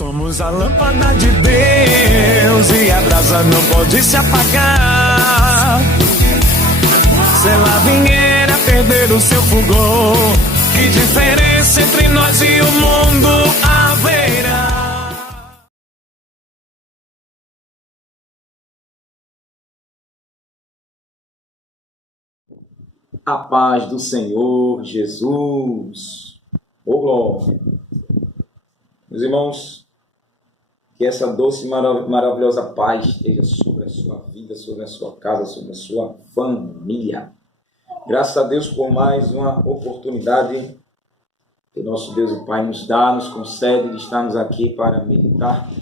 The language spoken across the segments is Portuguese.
Somos a lâmpada de Deus e a brasa não pode se apagar. Se ela vier a perder o seu fulgor, que diferença entre nós e o mundo haverá? A paz do Senhor Jesus. Ô glória. Meus irmãos, que essa doce e maravilhosa paz esteja sobre a sua vida, sobre a sua casa, sobre a sua família. Graças a Deus por mais uma oportunidade que nosso Deus e Pai nos dá, nos concede de estarmos aqui para meditar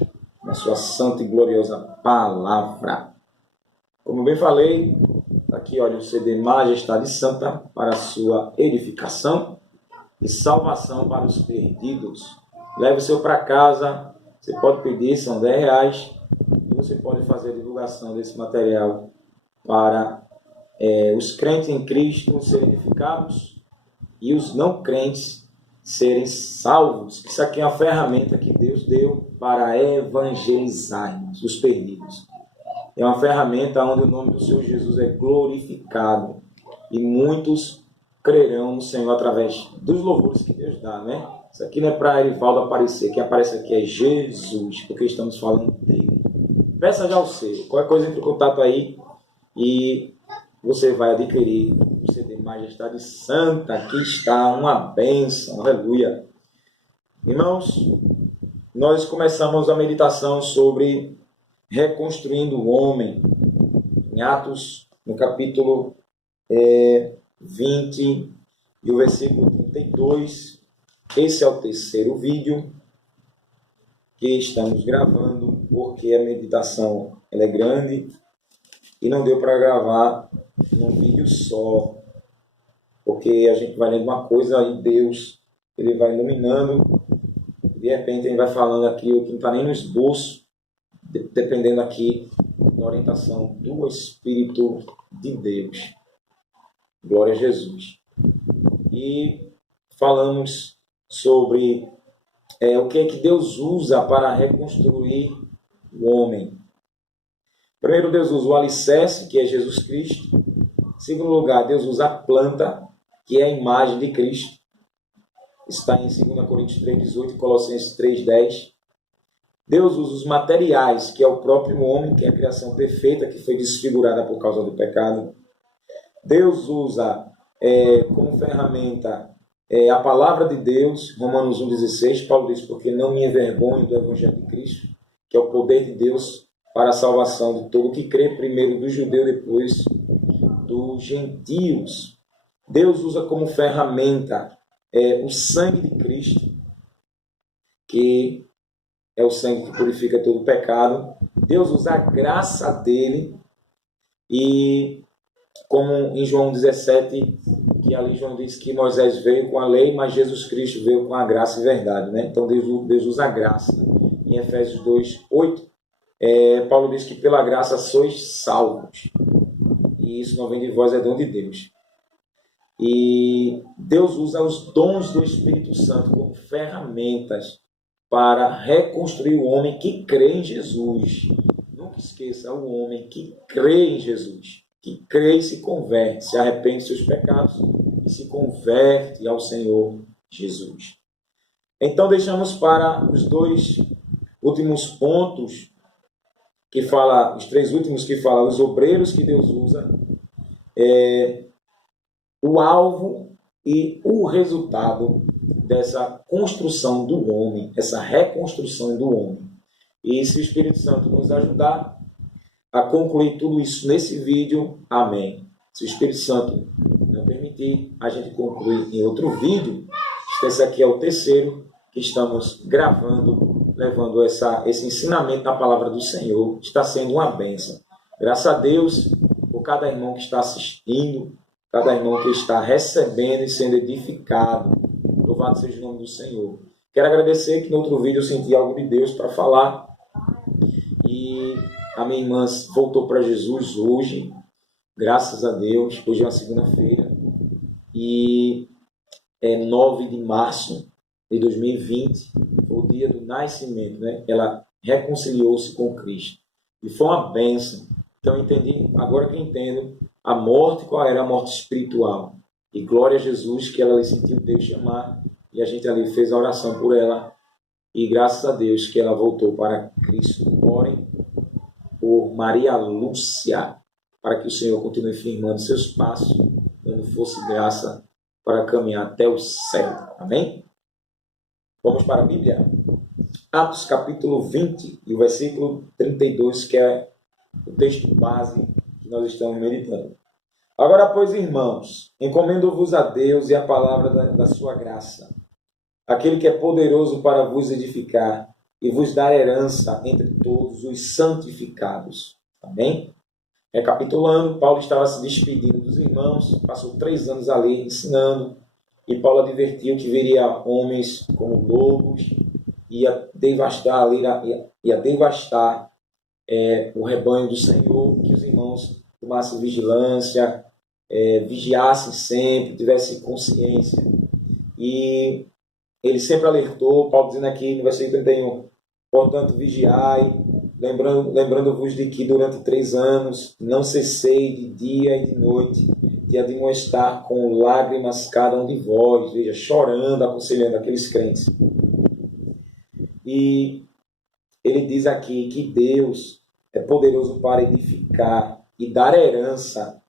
na sua santa e gloriosa palavra. Como bem falei, aqui olha o CD Majestade Santa para a sua edificação e salvação para os perdidos. Leve o seu para casa, você pode pedir, são R$10, e você pode fazer a divulgação desse material para os crentes em Cristo serem edificados e os não crentes serem salvos. Isso aqui é uma ferramenta que Deus deu para evangelizar os perdidos. É uma ferramenta onde o nome do Senhor Jesus é glorificado e muitos crerão no Senhor através dos louvores que Deus dá, né? Isso aqui não é para Erivaldo aparecer, quem aparece aqui é Jesus, porque estamos falando dele. Peça já o seu, qualquer coisa entre em contato aí e você vai adquirir o CD Majestade Santa. Aqui está uma bênção, aleluia. Irmãos, nós começamos a meditação sobre reconstruindo o homem, em Atos, no capítulo 20 e o versículo 32. Esse é o terceiro vídeo que estamos gravando, porque a meditação ela é grande e não deu para gravar num vídeo só, porque a gente vai lendo uma coisa e Deus ele vai iluminando, e de repente ele vai falando aquilo que não está nem no esboço, dependendo aqui da orientação do Espírito de Deus. Glória a Jesus. E falamos sobre o que é que Deus usa para reconstruir o homem. Primeiro, Deus usa o alicerce, que é Jesus Cristo. Em segundo lugar, Deus usa a planta, que é a imagem de Cristo. Está em 2 Coríntios 3,18 e Colossenses 3,10. Deus usa os materiais, que é o próprio homem, que é a criação perfeita, que foi desfigurada por causa do pecado. Deus usa como ferramenta a palavra de Deus, Romanos 1,16. Paulo diz, porque não me envergonho do Evangelho de Cristo, que é o poder de Deus para a salvação de todo que crê, primeiro do judeu, depois dos gentios. Deus usa como ferramenta o sangue de Cristo, que é o sangue que purifica todo o pecado. Deus usa a graça dele, e como em João 17, que ali João diz que Moisés veio com a lei, mas Jesus Cristo veio com a graça e verdade, né? Então Deus usa a graça. Em Efésios 2:8, Paulo diz que pela graça sois salvos, e isso não vem de vós, é dom de Deus. E Deus usa os dons do Espírito Santo como ferramentas para reconstruir o homem que crê em Jesus. Nunca esqueça, o homem que crê em Jesus, que crê e se converte, se arrepende de seus pecados e se converte ao Senhor Jesus. Então deixamos para os dois últimos pontos, que fala, os três últimos que falam os obreiros que Deus usa, o alvo e o resultado dessa construção do homem, essa reconstrução do homem. E se o Espírito Santo nos ajudar a concluir tudo isso nesse vídeo, amém. Se o Espírito Santo não permitir, a gente conclui em outro vídeo. Esse aqui é o terceiro que estamos gravando, levando esse ensinamento da palavra do Senhor. Está sendo uma bênção. Graças a Deus por cada irmão que está assistindo, cada irmão que está recebendo e sendo edificado. Louvado seja o nome do Senhor. Quero agradecer que no outro vídeo eu senti algo de Deus para falar. E a minha irmã voltou para Jesus hoje. Graças a Deus. Hoje é uma segunda-feira. E é 9 de março. de 2020, foi o dia do nascimento, né? Ela reconciliou-se com Cristo. E foi uma bênção. Então eu entendi, agora que eu entendo a morte, qual era a morte espiritual. E glória a Jesus que ela sentiu Deus chamar, e a gente ali fez a oração por ela, e graças a Deus que ela voltou para Cristo. Orem por Maria Lúcia, para que o Senhor continue firmando seus passos, dando força e graça para caminhar até o céu. Amém? Vamos para a Bíblia. Atos capítulo 20 e o versículo 32, que é o texto base que nós estamos meditando. Agora, pois, irmãos, encomendo-vos a Deus e a palavra da sua graça, aquele que é poderoso para vos edificar e vos dar herança entre todos os santificados. Amém? Recapitulando, Paulo estava se despedindo dos irmãos, passou 3 anos ali ensinando, e Paulo advertiu que viria homens como lobos, ia devastar o rebanho do Senhor, que os irmãos tomassem vigilância, vigiassem sempre, tivessem consciência. E ele sempre alertou, Paulo dizendo aqui no versículo 31, portanto, vigiai, lembrando-vos de que durante 3 anos não cessei de dia e de noite de admoestar com lágrimas cada um de vós, veja, chorando, aconselhando aqueles crentes. E ele diz aqui que Deus é poderoso para edificar e dar herança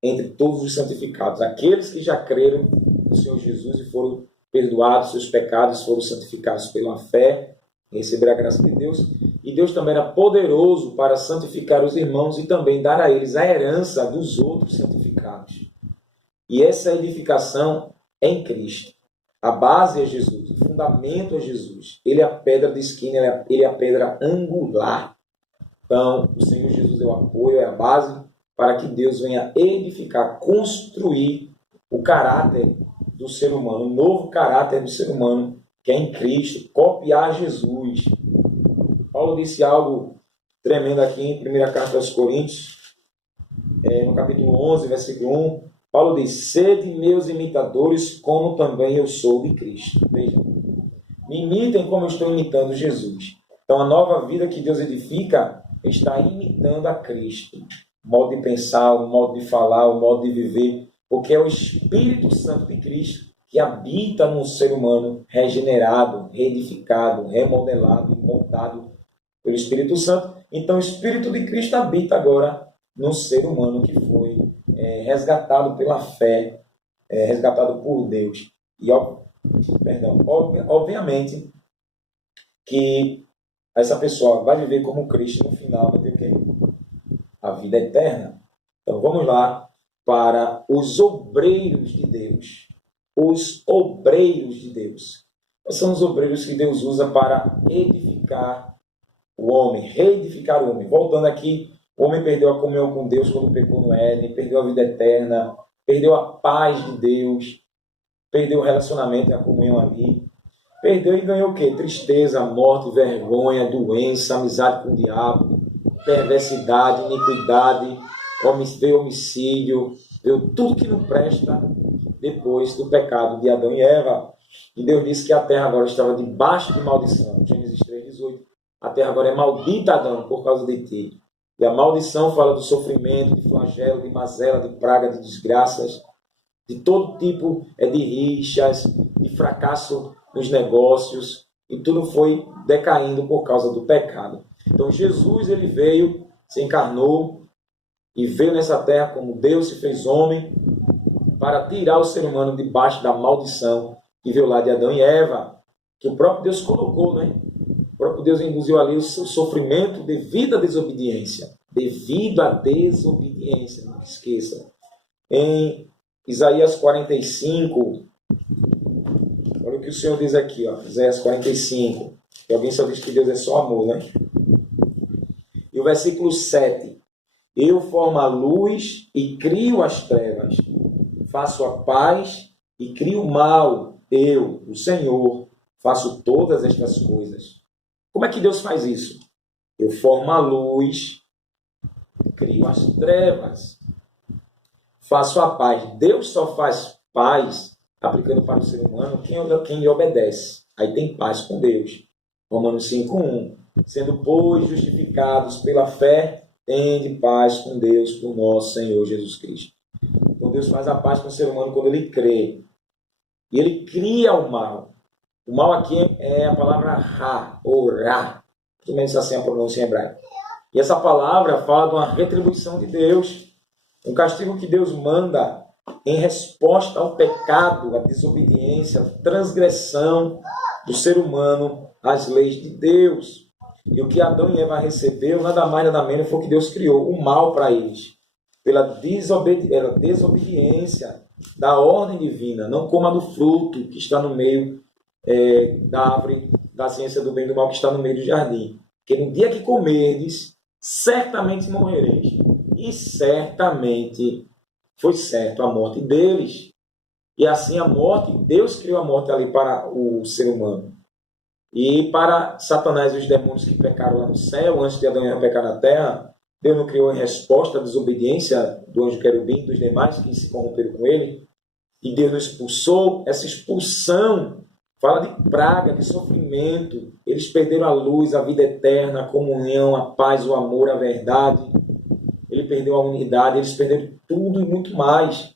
entre todos os santificados, aqueles que já creram no Senhor Jesus e foram perdoados, seus pecados foram santificados pela fé, receber a graça de Deus. E Deus também era poderoso para santificar os irmãos e também dar a eles a herança dos outros santificados. E essa edificação é em Cristo. A base é Jesus, o fundamento é Jesus. Ele é a pedra de esquina, ele é a pedra angular. Então, o Senhor Jesus é o apoio, é a base para que Deus venha edificar, construir o caráter do ser humano, o novo caráter do ser humano, que é em Cristo, copiar Jesus. Paulo disse algo tremendo aqui em 1 Carta aos Coríntios, no capítulo 11, versículo 1. Paulo diz, sede meus imitadores, como também eu sou de Cristo. Vejam, me imitem como eu estou imitando Jesus. Então, a nova vida que Deus edifica está imitando a Cristo. O modo de pensar, o modo de falar, o modo de viver, porque é o Espírito Santo de Cristo que habita no ser humano regenerado, reedificado, remodelado, moldado pelo Espírito Santo. Então, o Espírito de Cristo habita agora no ser humano que foi resgatado pela fé, resgatado por Deus. E, obviamente, que essa pessoa vai viver como Cristo, no final vai ter o quê? A vida eterna. Então, vamos lá para os obreiros de Deus. Os obreiros de Deus. Quais são os obreiros que Deus usa para edificar o homem, reedificar o homem? Voltando aqui, o homem perdeu a comunhão com Deus quando pecou no Éden, perdeu a vida eterna, perdeu a paz de Deus, perdeu o relacionamento e a comunhão ali. Perdeu e ganhou o quê? Tristeza, morte, vergonha, doença, amizade com o diabo, perversidade, iniquidade, veio homicídio, veio tudo que não presta depois do pecado de Adão e Eva. E Deus disse que a terra agora estava debaixo de maldição. Gênesis 3:18. A terra agora é maldita, Adão, por causa de ti. E a maldição fala do sofrimento, de flagelo, de mazela, de praga, de desgraças, de todo tipo de rixas, de fracasso nos negócios, e tudo foi decaindo por causa do pecado. Então Jesus, ele veio, se encarnou e veio nessa terra como Deus se fez homem para tirar o ser humano debaixo da maldição que veio lá de Adão e Eva, que o próprio Deus colocou, né? O próprio Deus induziu ali o seu sofrimento devido à desobediência. Devido à desobediência, não esqueça. Em Isaías 45, olha o que o Senhor diz aqui, ó, Isaías 45. E alguém só diz que Deus é só amor, né? E o versículo 7. Eu formo a luz e crio as trevas. Faço a paz e crio o mal. Eu, o Senhor, faço todas estas coisas. Como é que Deus faz isso? Eu formo a luz, crio as trevas, faço a paz. Deus só faz paz aplicando para o ser humano, quem lhe obedece. Aí tem paz com Deus. Romanos 5:1. Sendo, pois, justificados pela fé, tende paz com Deus por nosso Senhor Jesus Cristo. Então Deus faz a paz com o ser humano quando ele crê. E ele cria o mal. O mal aqui é a palavra ra, ou ra. Pelo menos assim a pronúncia em hebraico. E essa palavra fala de uma retribuição de Deus. Um castigo que Deus manda em resposta ao pecado, à desobediência, à transgressão do ser humano às leis de Deus. E o que Adão e Eva receberam, nada mais nada menos, foi o que Deus criou, o mal para eles. Pela desobediência da ordem divina, não coma do fruto que está no meio da árvore da ciência do bem e do mal que está no meio do jardim. Porque no dia que comerdes, certamente morrereis. E certamente foi certo a morte deles. E assim a morte, Deus criou a morte ali para o ser humano. E para Satanás e os demônios que pecaram lá no céu, antes de Adão e Eva pecar na terra, Deus não criou em resposta à desobediência do anjo querubim e dos demais que se corromperam com ele. E Deus nos expulsou. Essa expulsão fala de praga, de sofrimento. Eles perderam a luz, a vida eterna, a comunhão, a paz, o amor, a verdade. Ele perdeu a unidade, eles perderam tudo e muito mais.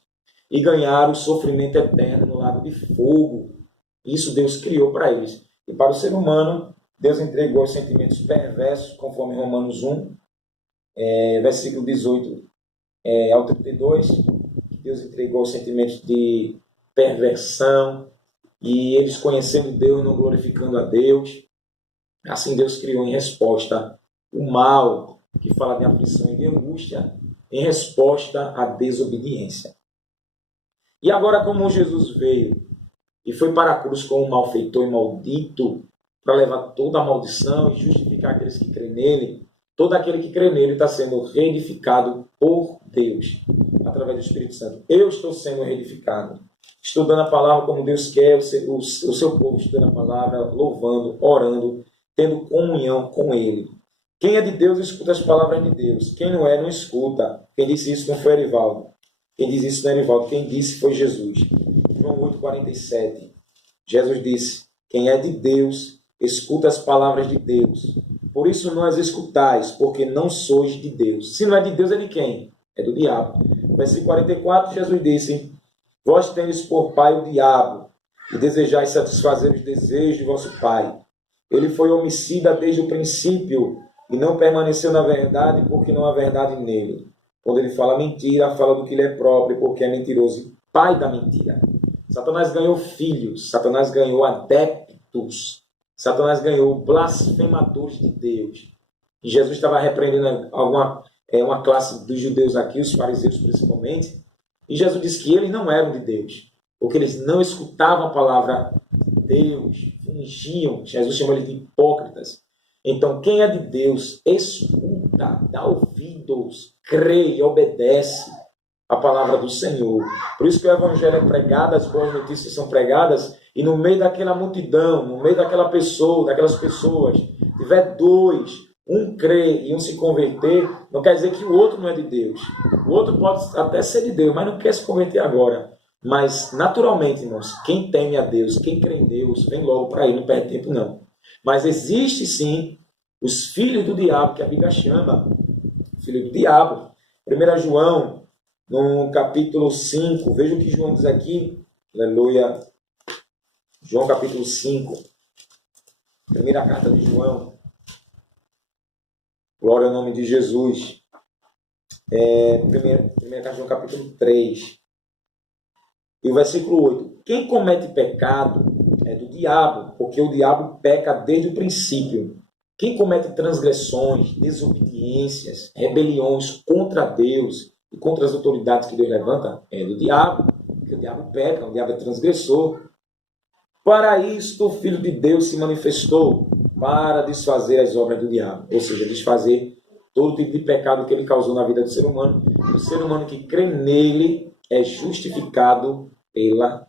E ganharam o sofrimento eterno no lago de fogo. Isso Deus criou para eles. E para o ser humano, Deus entregou os sentimentos perversos, conforme Romanos 1, versículo 18 ao 32. Deus entregou os sentimentos de perversão, e eles conhecendo Deus, não glorificando a Deus. Assim Deus criou em resposta o mal, que fala de aflição e de angústia, em resposta à desobediência. E agora, como Jesus veio e foi para a cruz como um malfeitor e maldito, para levar toda a maldição e justificar aqueles que creem nele, todo aquele que crê nele está sendo reedificado por Deus, através do Espírito Santo. Eu estou sendo reedificado, estudando a palavra como Deus quer, o seu povo estudando a palavra, louvando, orando, tendo comunhão com ele. Quem é de Deus escuta as palavras de Deus. Quem não é, não escuta. Quem disse isso não foi Erivaldo. Quem diz isso não é Erivaldo. Quem disse foi Jesus. João 8,47. Jesus disse: quem é de Deus escuta as palavras de Deus. Por isso não as escutais, porque não sois de Deus. Se não é de Deus, é de quem? É do diabo. Versículo 44, Jesus disse: vós tendes por pai o diabo, e desejais satisfazer os desejos de vosso pai. Ele foi homicida desde o princípio, e não permaneceu na verdade, porque não há verdade nele. Quando ele fala mentira, fala do que lhe é próprio, porque é mentiroso e pai da mentira. Satanás ganhou filhos, Satanás ganhou adeptos, Satanás ganhou blasfemadores de Deus. E Jesus estava repreendendo uma classe dos judeus aqui, os fariseus principalmente, e Jesus disse que eles não eram de Deus, porque eles não escutavam a palavra de Deus, fingiam. Jesus chamou eles de hipócritas. Então, quem é de Deus, escuta, dá ouvidos, crê e obedece a palavra do Senhor. Por isso que o evangelho é pregado, as boas notícias são pregadas, e no meio daquela multidão, no meio daquelas pessoas, tiver dois, um crer e um se converter, não quer dizer que o outro não é de Deus. O outro pode até ser de Deus, mas não quer se converter agora. Mas, naturalmente, irmãos, quem teme a Deus, quem crê em Deus, vem logo para ele, não perde tempo não. Mas existe sim os filhos do diabo, que a Bíblia chama filho do diabo. 1 João, no capítulo 5, veja o que João diz aqui, aleluia. João capítulo 5, primeira carta de João, glória ao nome de Jesus. Primeira carta de João capítulo 3, e o versículo 8. Quem comete pecado é do diabo, porque o diabo peca desde o princípio. Quem comete transgressões, desobediências, rebeliões contra Deus e contra as autoridades que Deus levanta é do diabo, porque o diabo peca, o diabo é transgressor. Para isto o Filho de Deus se manifestou, para desfazer as obras do diabo, ou seja, desfazer todo tipo de pecado que ele causou na vida do ser humano. O ser humano que crê nele é justificado pela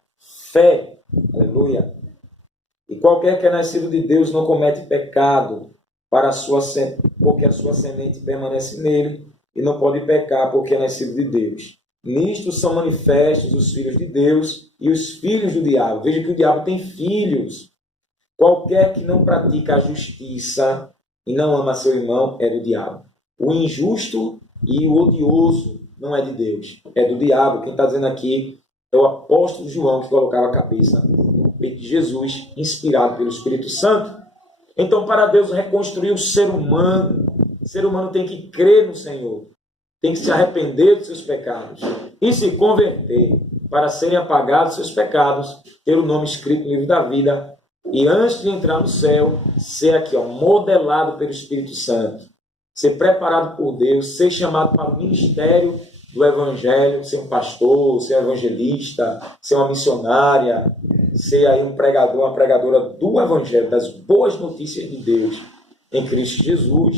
fé. Aleluia. E qualquer que é nascido de Deus não comete pecado, porque a sua semente permanece nele, e não pode pecar porque é nascido de Deus. Nisto são manifestos os filhos de Deus e os filhos do diabo. Veja que o diabo tem filhos. Qualquer que não pratica a justiça e não ama seu irmão é do diabo. O injusto e o odioso não é de Deus, é do diabo. Quem está dizendo aqui é o apóstolo João, que colocava a cabeça no peito de Jesus, inspirado pelo Espírito Santo. Então, para Deus reconstruir o ser humano tem que crer no Senhor, tem que se arrepender dos seus pecados e se converter para serem apagados seus pecados, ter o nome escrito no livro da vida e antes de entrar no céu, ser aqui, modelado pelo Espírito Santo, ser preparado por Deus, ser chamado para o ministério do Evangelho, ser um pastor, ser um evangelista, ser uma missionária, ser aí um pregador, uma pregadora do Evangelho, das boas notícias de Deus em Cristo Jesus,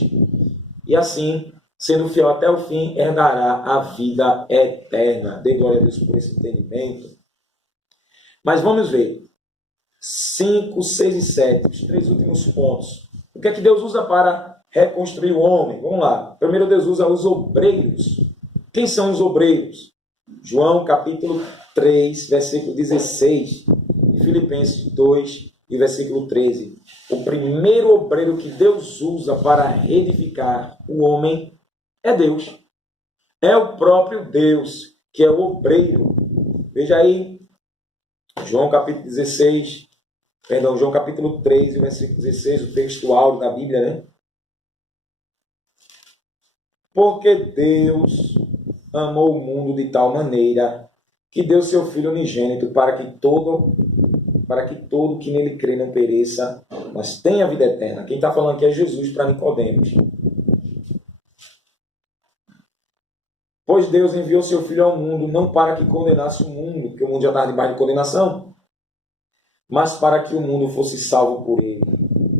e assim, sendo fiel até o fim, herdará a vida eterna. Dê glória a Deus por esse entendimento. Mas vamos ver 5, 6 e 7, os 3 últimos pontos. O que é que Deus usa para reconstruir o homem? Vamos lá. Primeiro, Deus usa os obreiros. Quem são os obreiros? João capítulo 3, versículo 16, e Filipenses 2, e versículo 13. O primeiro obreiro que Deus usa para reedificar o homem é Deus. É o próprio Deus que é o obreiro. Veja aí, João capítulo 3, versículo 16, o texto áureo da Bíblia, né? Porque Deus amou o mundo de tal maneira que deu seu Filho unigênito para que todo que nele crê não pereça, mas tenha vida eterna. Quem está falando aqui é Jesus para Nicodemos. Pois Deus enviou seu Filho ao mundo não para que condenasse o mundo, porque o mundo já estava debaixo de condenação, mas para que o mundo fosse salvo por ele.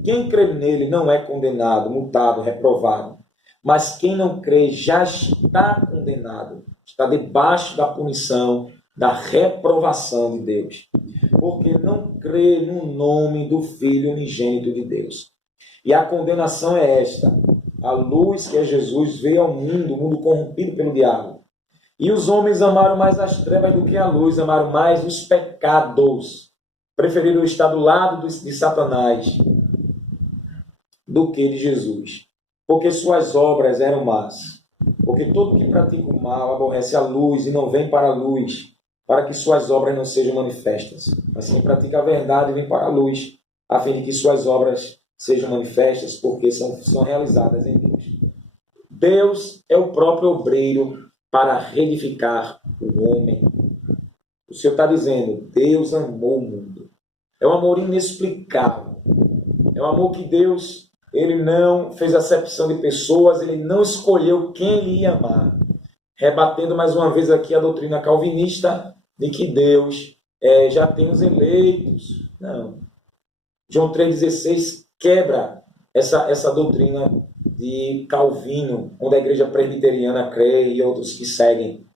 Quem crê nele não é condenado, multado, reprovado. Mas quem não crê já está condenado, está debaixo da punição, da reprovação de Deus, porque não crê no nome do Filho unigênito de Deus. E a condenação é esta: a luz, que é Jesus, veio ao mundo, o mundo corrompido pelo diabo. E os homens amaram mais as trevas do que a luz, amaram mais os pecados, preferiram estar do lado de Satanás do que de Jesus, porque suas obras eram más. Porque todo que pratica o mal aborrece a luz e não vem para a luz, para que suas obras não sejam manifestas. Assim pratica a verdade e vem para a luz, a fim de que suas obras sejam manifestas, porque são realizadas em Deus. Deus é o próprio obreiro para reedificar o homem. O Senhor está dizendo, Deus amou o mundo. É um amor inexplicável. É um amor que Deus... Ele não fez acepção de pessoas, ele não escolheu quem ele ia amar. Rebatendo mais uma vez aqui a doutrina calvinista de que Deus já tem os eleitos. Não. João 3,16 quebra essa doutrina de Calvino, onde a igreja presbiteriana crê e outros que seguem.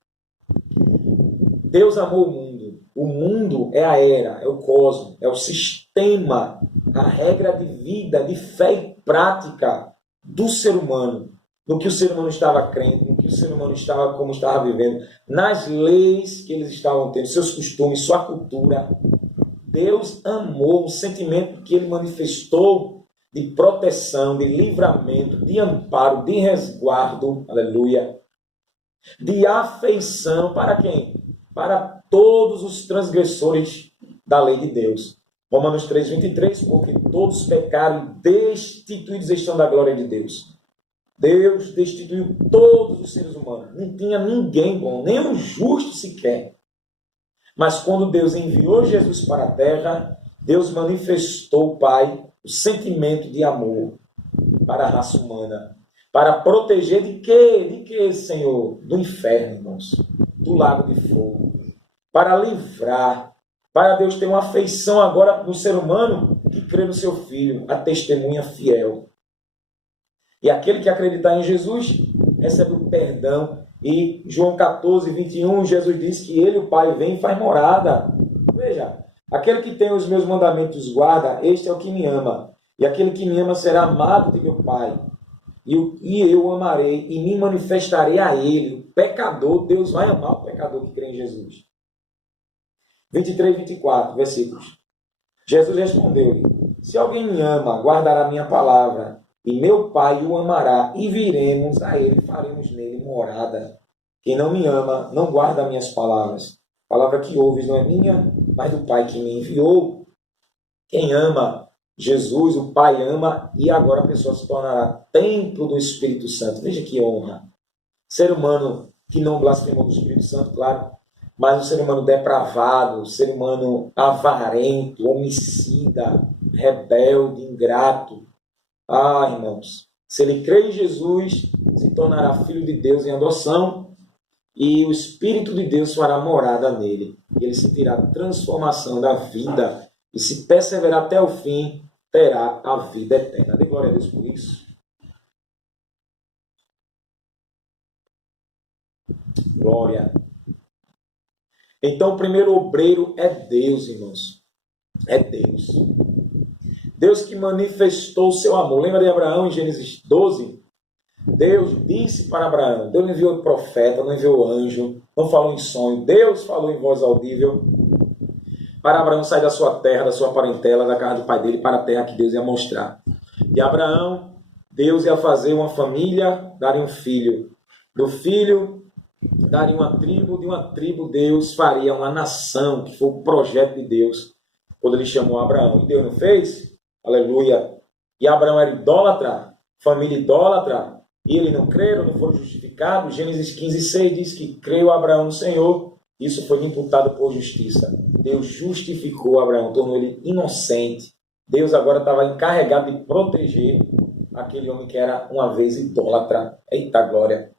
Deus amou o mundo. O mundo é a era, é o cosmos, é o sistema, a regra de vida, de fé e prática do ser humano, no que o ser humano estava crendo, no que o ser humano estava, como estava vivendo, nas leis que eles estavam tendo, seus costumes, sua cultura. Deus amou o sentimento que ele manifestou de proteção, de livramento, de amparo, de resguardo, aleluia, de afeição para quem? Para todos os transgressores da lei de Deus. Romanos 3,23, porque todos pecaram e destituídos estão da glória de Deus. Deus destituiu todos os seres humanos. Não tinha ninguém bom, nem um justo sequer. Mas quando Deus enviou Jesus para a terra, Deus manifestou, Pai, o sentimento de amor para a raça humana. Para proteger de quê? De quê, Senhor? Do inferno, irmãos. Do lago de fogo. Para livrar. Para Deus ter uma afeição agora no ser humano que crê no seu Filho, a testemunha fiel. E aquele que acreditar em Jesus recebe o perdão. E João 14, 21, Jesus diz que ele, o Pai, vem e faz morada. Veja, aquele que tem os meus mandamentos guarda, este é o que me ama. E aquele que me ama será amado de meu Pai. e eu o amarei e me manifestarei a ele. O pecador, Deus vai amar o pecador que crê em Jesus. 23 e 24, versículos. Jesus respondeu-lhe: se alguém me ama, guardará minha palavra, e meu Pai o amará, e viremos a ele, faremos nele morada. Quem não me ama, não guarda minhas palavras. A palavra que ouves não é minha, mas do Pai que me enviou. Quem ama Jesus, o Pai ama, e agora a pessoa se tornará templo do Espírito Santo. Veja que honra. Ser humano que não blasfemou do Espírito Santo, claro, mas um ser humano depravado, um ser humano avarento, homicida, rebelde, ingrato. Ah, irmãos, se ele crê em Jesus, se tornará filho de Deus em adoção, e o Espírito de Deus fará morada nele. E ele sentirá a transformação da vida, e se perseverar até o fim, terá a vida eterna. Dê glória a Deus por isso. Glória. Então, o primeiro obreiro é Deus, irmãos. É Deus. Deus que manifestou o seu amor. Lembra de Abraão em Gênesis 12? Deus disse para Abraão. Deus não enviou profeta, não enviou anjo, não falou em sonho. Deus falou em voz audível para Abraão sair da sua terra, da sua parentela, da casa do pai dele, para a terra que Deus ia mostrar. E Abraão, Deus ia fazer uma família, daria um filho. Do filho, daria uma tribo. De uma tribo, Deus faria uma nação, que foi o projeto de Deus, quando ele chamou Abraão. E Deus não fez? Aleluia. E Abraão era idólatra, família idólatra, e ele não creram, não foram justificados. Gênesis 15:6 diz que creu Abraão no Senhor, isso foi imputado por justiça. Deus justificou Abraão, tornou ele inocente. Deus agora estava encarregado de proteger aquele homem que era uma vez idólatra. Eita glória!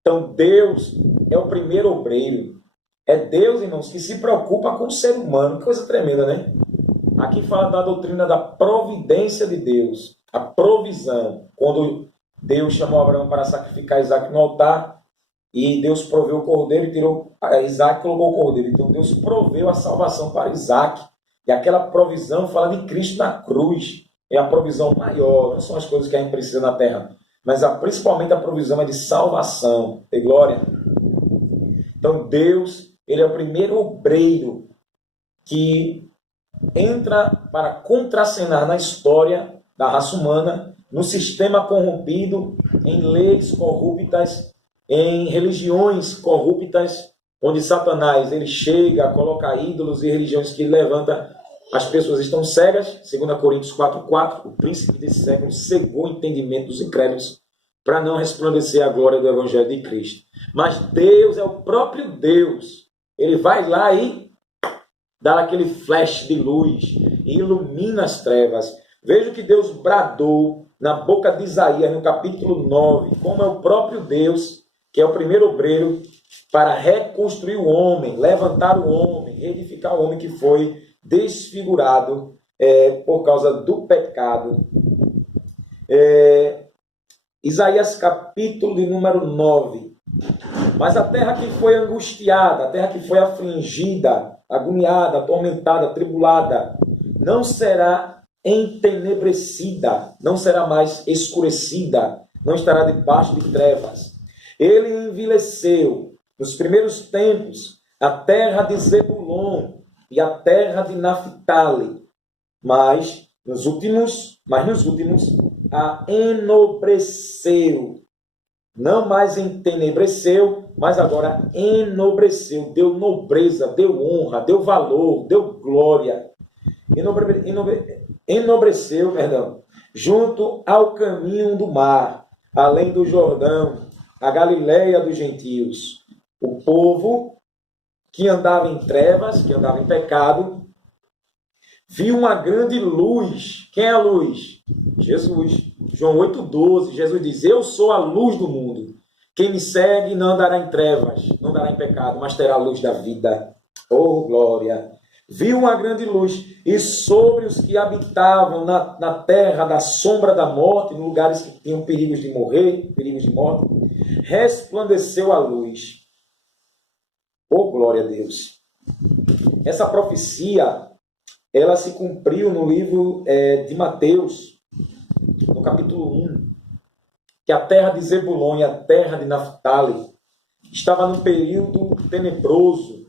Então Deus é o primeiro obreiro. É Deus, irmãos, que se preocupa com o ser humano. Que coisa tremenda, né? Aqui fala da doutrina da providência de Deus. A provisão. Quando Deus chamou Abraão para sacrificar Isaac no altar, e Deus proveu o cordeiro e tirou Isaac e colocou o cordeiro. Então Deus proveu a salvação para Isaac. E aquela provisão fala de Cristo na cruz. É a provisão maior. Não são as coisas que a gente precisa na terra, mas principalmente a provisão é de salvação. De glória. Então Deus, ele é o primeiro obreiro que entra para contracenar na história da raça humana, no sistema corrompido, em leis corruptas, em religiões corruptas, onde Satanás ele chega a colocar ídolos e religiões que levanta as pessoas estão cegas. 2 Coríntios 4:4, o príncipe desse século cegou o entendimento dos incrédulos para não resplandecer a glória do Evangelho de Cristo. Mas Deus é o próprio Deus. Ele vai lá e dá aquele flash de luz e ilumina as trevas. Veja o que Deus bradou na boca de Isaías, no capítulo 9, como é o próprio Deus, que é o primeiro obreiro, para reconstruir o homem, levantar o homem, edificar o homem que foi desfigurado por causa do pecado. Isaías capítulo de número 9. Mas a terra que foi angustiada, a terra que foi afligida, agoniada, atormentada, atribulada, não será entenebrecida, não será mais escurecida, não estará debaixo de trevas. Ele envileceu nos primeiros tempos a terra de Zebulon e a terra de Naphtali, mas nos últimos a enobreceu. Não mais entenebreceu, mas agora enobreceu, deu nobreza, deu honra, deu valor, deu glória. Enobreceu, junto ao caminho do mar, além do Jordão, a Galileia dos gentios. O povo que andava em trevas, que andava em pecado, viu uma grande luz. Quem é a luz? Jesus. João 8,12, Jesus diz: eu sou a luz do mundo. Quem me segue não andará em trevas, não andará em pecado, mas terá a luz da vida. Oh, glória! Viu uma grande luz, e sobre os que habitavam na terra da sombra da morte, em lugares que tinham perigos de morrer, perigos de morte, resplandeceu a luz. Oh, glória a Deus! Essa profecia, ela se cumpriu no livro de Mateus, no capítulo 1. que a terra de Zebulon e a terra de Naftali estava num período tenebroso,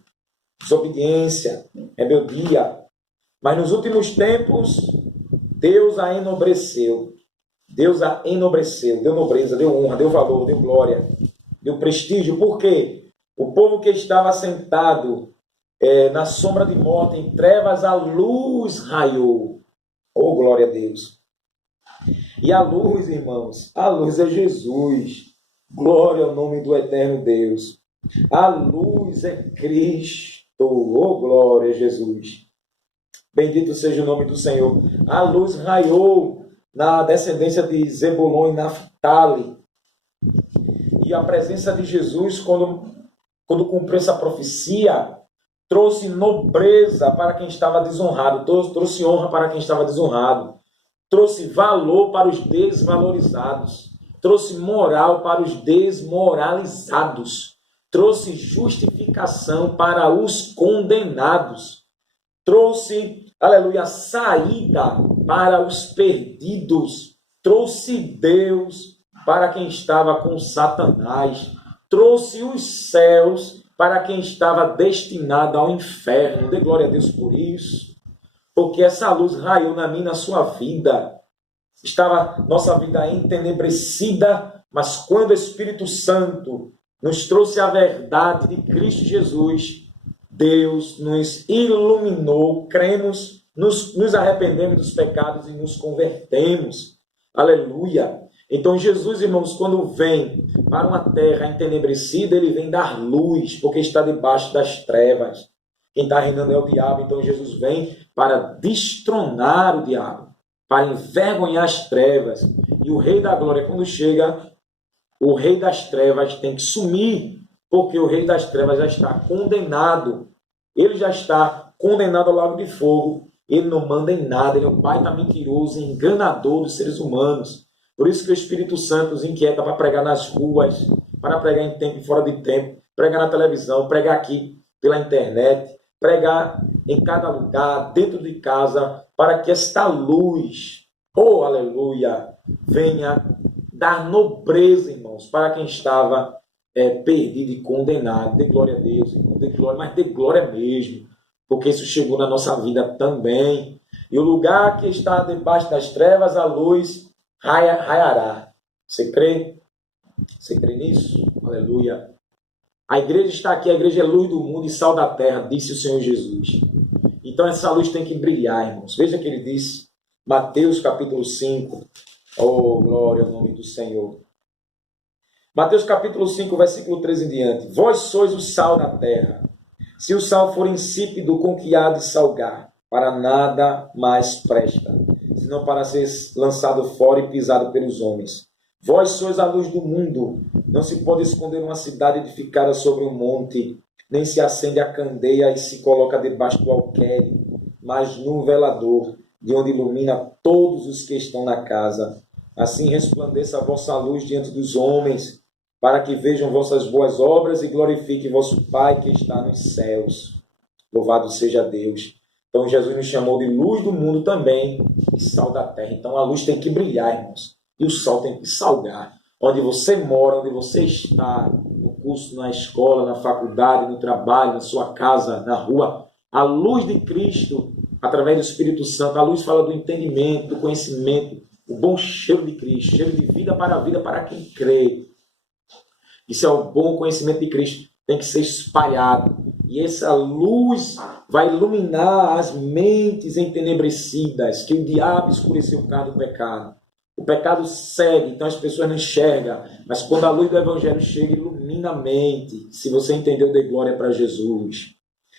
desobediência, rebeldia. Mas nos últimos tempos, Deus a enobreceu. Deus a enobreceu, deu nobreza, deu honra, deu valor, deu glória, deu prestígio. Por quê? O povo que estava sentado na sombra de morte, em trevas, a luz raiou. Oh, glória a Deus! E a luz, irmãos, a luz é Jesus. Glória ao nome do eterno Deus. A luz é Cristo. Oh, glória a Jesus. Bendito seja o nome do Senhor. A luz raiou na descendência de Zebulon e Naftali. E a presença de Jesus, quando cumpriu essa profecia, trouxe nobreza para quem estava desonrado, trouxe honra para quem estava desonrado, trouxe valor para os desvalorizados, trouxe moral para os desmoralizados, trouxe justificação para os condenados, trouxe, aleluia, saída para os perdidos, trouxe Deus para quem estava com Satanás, trouxe os céus para quem estava destinado ao inferno. Dê glória a Deus por isso, porque essa luz raiou na minha e na sua vida. Estava nossa vida entenebrecida, mas quando o Espírito Santo nos trouxe a verdade de Cristo Jesus, Deus nos iluminou, cremos, nos arrependemos dos pecados e nos convertemos. Aleluia! Então Jesus, irmãos, quando vem para uma terra entenebrecida, ele vem dar luz, porque está debaixo das trevas. Quem está reinando é o diabo, então Jesus vem para destronar o diabo, para envergonhar as trevas. E o Rei da Glória, quando chega, o Rei das Trevas tem que sumir, porque o Rei das Trevas já está condenado. Ele já está condenado ao lago de fogo. Ele não manda em nada, ele é um baita mentiroso, enganador dos seres humanos. Por isso que o Espírito Santo nos inquieta para pregar nas ruas, para pregar em tempo e fora de tempo, pregar na televisão, pregar aqui pela internet, pregar em cada lugar, dentro de casa, para que esta luz, oh aleluia, venha dar nobreza, irmãos, para quem estava perdido e condenado. Dê glória a Deus, irmão, dê glória, mas dê glória mesmo, porque isso chegou na nossa vida também. E o lugar que está debaixo das trevas, a luz raiará. Você crê? Você crê nisso? Aleluia. A igreja está aqui, a igreja é luz do mundo e sal da terra, disse o Senhor Jesus. Então essa luz tem que brilhar, irmãos. Veja que ele disse, Mateus capítulo 5. Oh, glória ao nome do Senhor. Mateus capítulo 5, versículo 13 em diante. Vós sois o sal da terra. Se o sal for insípido, com que há de salgar? Para nada mais presta, senão para ser lançado fora e pisado pelos homens. Vós sois a luz do mundo. Não se pode esconder uma cidade edificada sobre um monte, nem se acende a candeia e se coloca debaixo do alqueire, mas num velador, de onde ilumina todos os que estão na casa. Assim resplandeça a vossa luz diante dos homens, para que vejam vossas boas obras e glorifiquem vosso Pai que está nos céus. Louvado seja Deus. Então Jesus nos chamou de luz do mundo também e sal da terra. Então a luz tem que brilhar, irmãos. E o sal tem que salgar. Onde você mora, onde você está, no curso, na escola, na faculdade, no trabalho, na sua casa, na rua, a luz de Cristo, através do Espírito Santo, a luz fala do entendimento, do conhecimento, o bom cheiro de Cristo, cheiro de vida para a vida para quem crê. Isso é o bom conhecimento de Cristo, tem que ser espalhado. E essa luz vai iluminar as mentes entenebrecidas, que o diabo escureceu por causa do pecado. O pecado segue, então as pessoas não enxergam. Mas quando a luz do Evangelho chega, ilumina a mente. Se você entendeu, dê glória para Jesus.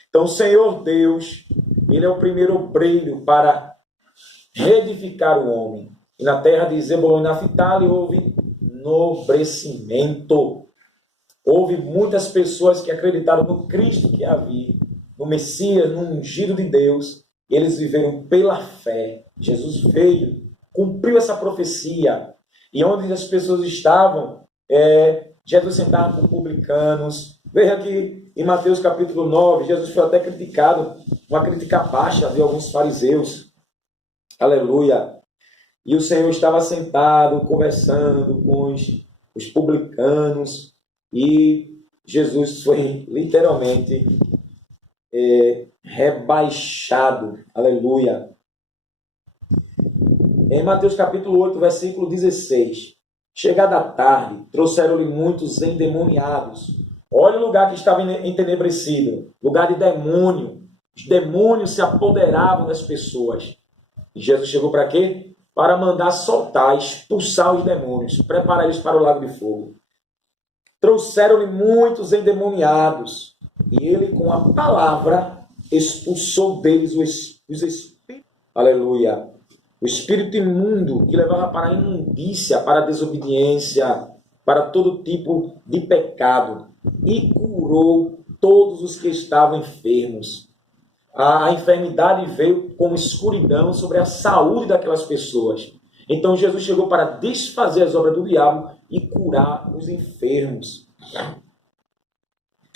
Então o Senhor Deus, Ele é o primeiro obreiro para reedificar o homem. E na terra de Zebulon e Naftali houve enobrecimento. Houve muitas pessoas que acreditaram no Cristo que havia, no Messias, no ungido de Deus. E eles viveram pela fé. Jesus veio, cumpriu essa profecia. E onde as pessoas estavam, Jesus sentava com publicanos. Veja que em Mateus capítulo 9, Jesus foi até criticado, uma crítica baixa de alguns fariseus. Aleluia. E o Senhor estava sentado, conversando com os publicanos, e Jesus foi literalmente rebaixado. Aleluia. Em Mateus capítulo 8, versículo 16. Chegada a tarde, trouxeram-lhe muitos endemoniados. Olha o lugar que estava entenebrecido, lugar de demônio. Os demônios se apoderavam das pessoas. E Jesus chegou para quê? Para mandar soltar, expulsar os demônios, preparar eles para o lago de fogo. Trouxeram-lhe muitos endemoniados, e ele, com a palavra, expulsou deles os espíritos. Aleluia. O espírito imundo que levava para a imundícia, para a desobediência, para todo tipo de pecado, e curou todos os que estavam enfermos. A enfermidade veio como escuridão sobre a saúde daquelas pessoas. Então Jesus chegou para desfazer as obras do diabo e curar os enfermos.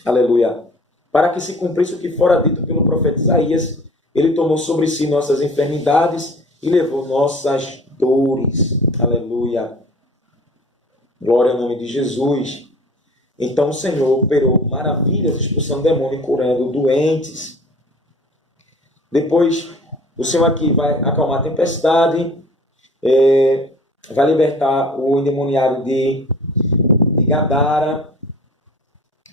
Aleluia. Para que se cumprisse o que fora dito pelo profeta Isaías, ele tomou sobre si nossas enfermidades e levou nossas dores. Aleluia. Glória ao nome de Jesus. Então o Senhor operou maravilhas, expulsando demônio e curando doentes. Depois, o Senhor aqui vai acalmar a tempestade, vai libertar o endemoniado de Gadara.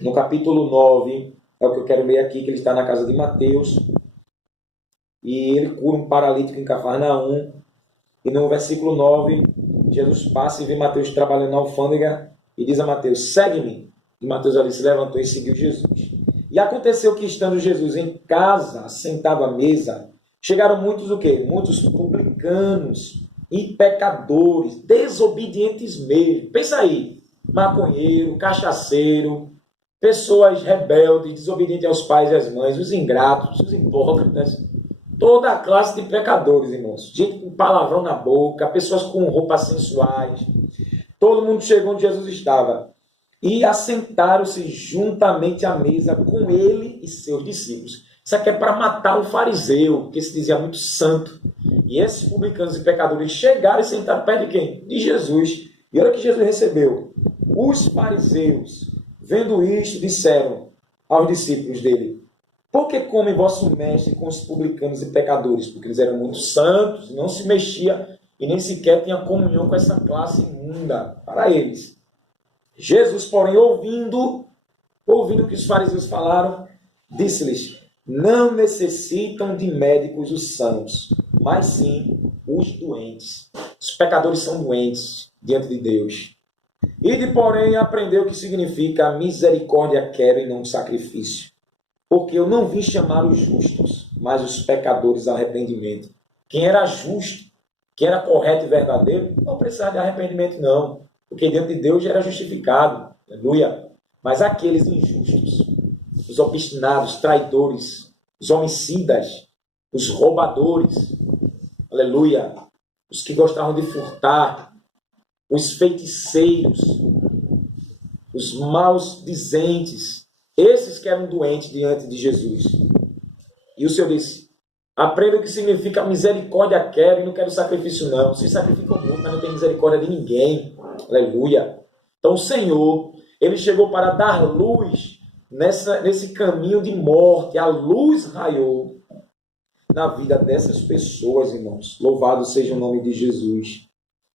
No capítulo 9, é o que eu quero ler aqui, que ele está na casa de Mateus. E ele cura um paralítico em Cafarnaum. E no versículo 9, Jesus passa e vê Mateus trabalhando na alfândega e diz a Mateus: segue-me. E Mateus ali se levantou e seguiu Jesus. E aconteceu que, estando Jesus em casa, sentado à mesa, chegaram muitos o quê? Muitos publicanos e pecadores, desobedientes mesmo. Pensa aí, maconheiro, cachaceiro, pessoas rebeldes, desobedientes aos pais e às mães, os ingratos, os hipócritas, toda a classe de pecadores, irmãos. Gente com palavrão na boca, pessoas com roupas sensuais. Todo mundo chegou onde Jesus estava. E assentaram-se juntamente à mesa com ele e seus discípulos. Isso aqui é para matar o fariseu, que se dizia muito santo. E esses publicanos e pecadores chegaram e sentaram perto de quem? De Jesus. E olha que Jesus recebeu. Os fariseus, vendo isto, disseram aos discípulos dele: por que come vosso mestre com os publicanos e pecadores? Porque eles eram muito santos, não se mexia e nem sequer tinha comunhão com essa classe imunda para eles. Jesus, porém, ouvindo o que os fariseus falaram, disse-lhes: não necessitam de médicos os sãos, mas sim os doentes. Os pecadores são doentes diante de Deus. Ide, porém, aprendeu o que significa misericórdia quero e não sacrifício. Porque eu não vim chamar os justos, mas os pecadores ao arrependimento. Quem era justo, quem era correto e verdadeiro, não precisava de arrependimento, não. Porque diante de Deus já era justificado. Aleluia. Mas aqueles injustos, os obstinados, traidores, os homicidas, os roubadores, aleluia, os que gostavam de furtar, os feiticeiros, os maus dizentes, esses que eram doentes diante de Jesus. E o Senhor disse: aprenda o que significa misericórdia quero e não quero sacrifício não. Se sacrificam muito, mas não tem misericórdia de ninguém. Aleluia. Então o Senhor, ele chegou para dar luz nesse caminho de morte. A luz raiou na vida dessas pessoas, irmãos. Louvado seja o nome de Jesus.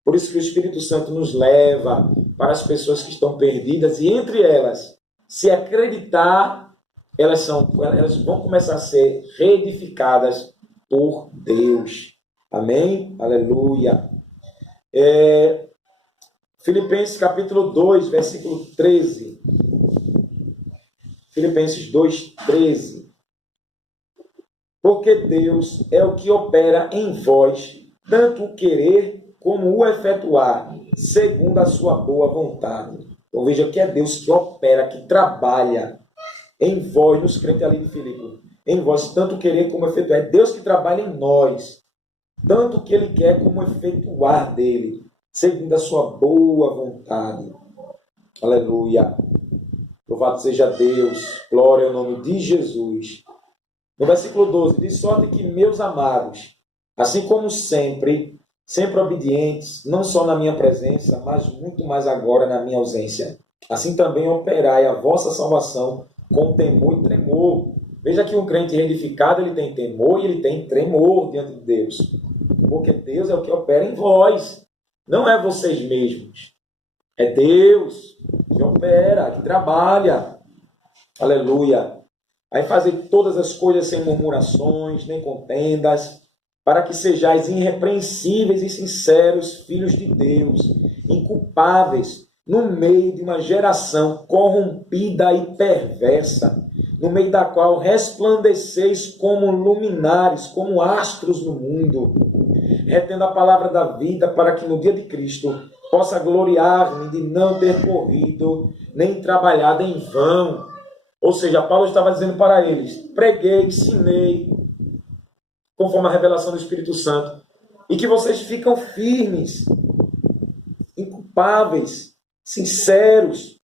Por isso que o Espírito Santo nos leva para as pessoas que estão perdidas, e entre elas, se acreditar, elas vão começar a ser reedificadas por Deus. Amém? Aleluia. Filipenses capítulo 2, versículo 13. Filipenses 2, 13. Porque Deus é o que opera em vós, tanto o querer como o efetuar, segundo a sua boa vontade. Então veja que é Deus que opera, que trabalha em vós, nos crentes ali de Filipe. Em vós, tanto querer como efetuar. É Deus que trabalha em nós, tanto o que Ele quer como efetuar dele, segundo a sua boa vontade. Aleluia. Louvado seja Deus. Glória ao nome de Jesus. No versículo 12, de sorte que, meus amados, assim como sempre sempre obedientes, não só na minha presença, mas muito mais agora na minha ausência. Assim também operai a vossa salvação com temor e tremor. Veja que um crente reedificado, ele tem temor e ele tem tremor diante de Deus. Porque Deus é o que opera em vós. Não é vocês mesmos. É Deus que opera, que trabalha. Aleluia. Aí fazei todas as coisas sem murmurações, nem contendas, para que sejais irrepreensíveis e sinceros, filhos de Deus, inculpáveis, no meio de uma geração corrompida e perversa, no meio da qual resplandeceis como luminares, como astros no mundo, retendo a palavra da vida, para que no dia de Cristo possa gloriar-me de não ter corrido, nem trabalhado em vão. Ou seja, Paulo estava dizendo para eles: preguei, ensinei, conforme a revelação do Espírito Santo, e que vocês ficam firmes, inculpáveis, sinceros,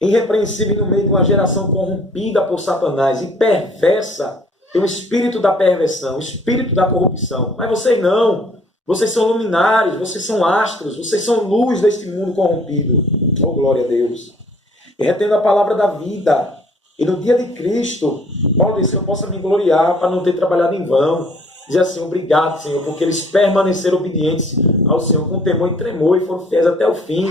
irrepreensíveis no meio de uma geração corrompida por Satanás e perversa. Tem o espírito da perversão, o espírito da corrupção. Mas vocês não. Vocês são luminares, vocês são astros, vocês são luz deste mundo corrompido. Oh, glória a Deus. E retendo a palavra da vida. E no dia de Cristo, Paulo disse que eu possa me gloriar para não ter trabalhado em vão. Diz assim: obrigado, Senhor, porque eles permaneceram obedientes ao Senhor com temor e tremor e foram fiéis até o fim.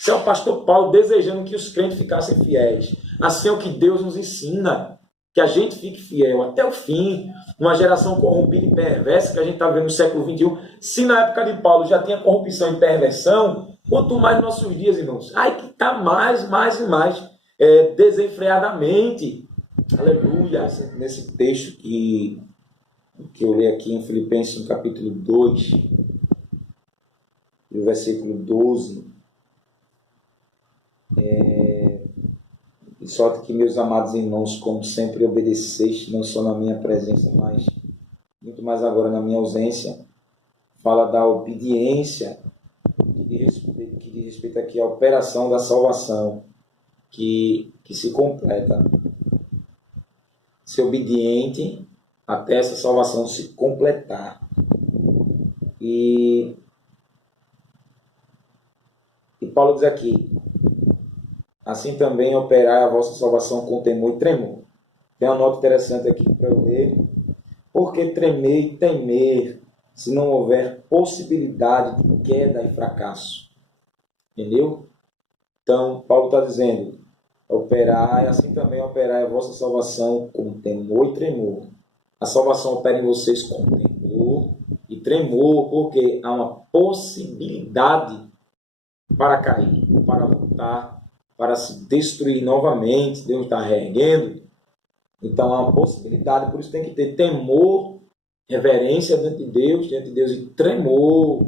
Esse é o pastor Paulo desejando que os crentes ficassem fiéis. Assim é o que Deus nos ensina, que a gente fique fiel até o fim. Uma geração corrompida e perversa que a gente está vendo no século XXI. Se na época de Paulo já tinha corrupção e perversão, quanto mais nos nossos dias, irmãos. Ai, que está mais e mais desenfreadamente. Aleluia. Nesse texto que eu li aqui em Filipenses, no capítulo 2, no versículo 12, de sorte que, meus amados irmãos, como sempre obedeceste, não só na minha presença, mas muito mais agora na minha ausência, fala da obediência, que diz respeito aqui à operação da salvação, que se completa. Ser obediente até essa salvação se completar. E Paulo diz aqui: assim também operai a vossa salvação com temor e tremor. Tem uma nota interessante aqui para eu ler. Porque tremer e temer, se não houver possibilidade de queda e fracasso. Entendeu? Então, Paulo está dizendo: operai, assim também operai a vossa salvação com temor e tremor. A salvação opera em vocês com temor e tremor, porque há uma possibilidade para cair, para voltar, para se destruir novamente. Deus está reerguendo. Então há uma possibilidade, por isso tem que ter temor, reverência diante de Deus e tremor,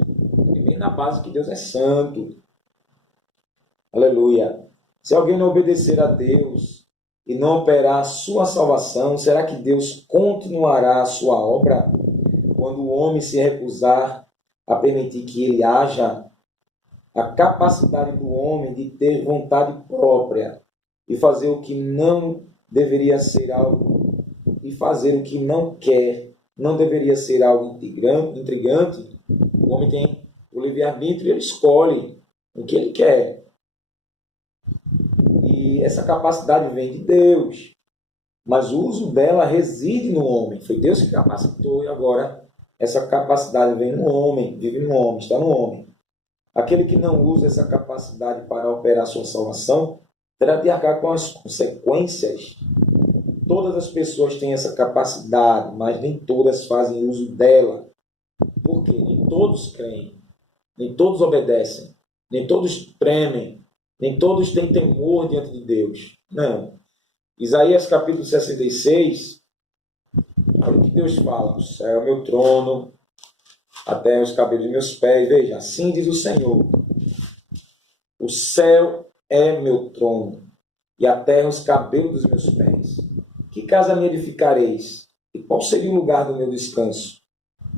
e vem na base que Deus é santo. Aleluia. Se alguém não obedecer a Deus e não operar a sua salvação, será que Deus continuará a sua obra quando o homem se recusar a permitir que ele haja? A capacidade do homem de ter vontade própria e fazer o que não deveria ser algo, e fazer o que não quer, não deveria ser algo intrigante. O homem tem o livre-arbítrio e ele escolhe o que ele quer. E essa capacidade vem de Deus, mas o uso dela reside no homem. Foi Deus que capacitou e agora essa capacidade vem no homem, vive no homem, está no homem. Aquele que não usa essa capacidade para operar sua salvação terá de arcar com as consequências. Todas as pessoas têm essa capacidade, mas nem todas fazem uso dela. Por quê? Nem todos creem, nem todos obedecem, nem todos tremem, nem todos têm temor diante de Deus. Não. Isaías capítulo 66, olha o que Deus fala: o céu é o meu trono, até os cabelos de meus pés. Veja, assim diz o Senhor: o céu é meu trono, e a terra os cabelos dos meus pés. Que casa me edificareis? E qual seria o lugar do meu descanso?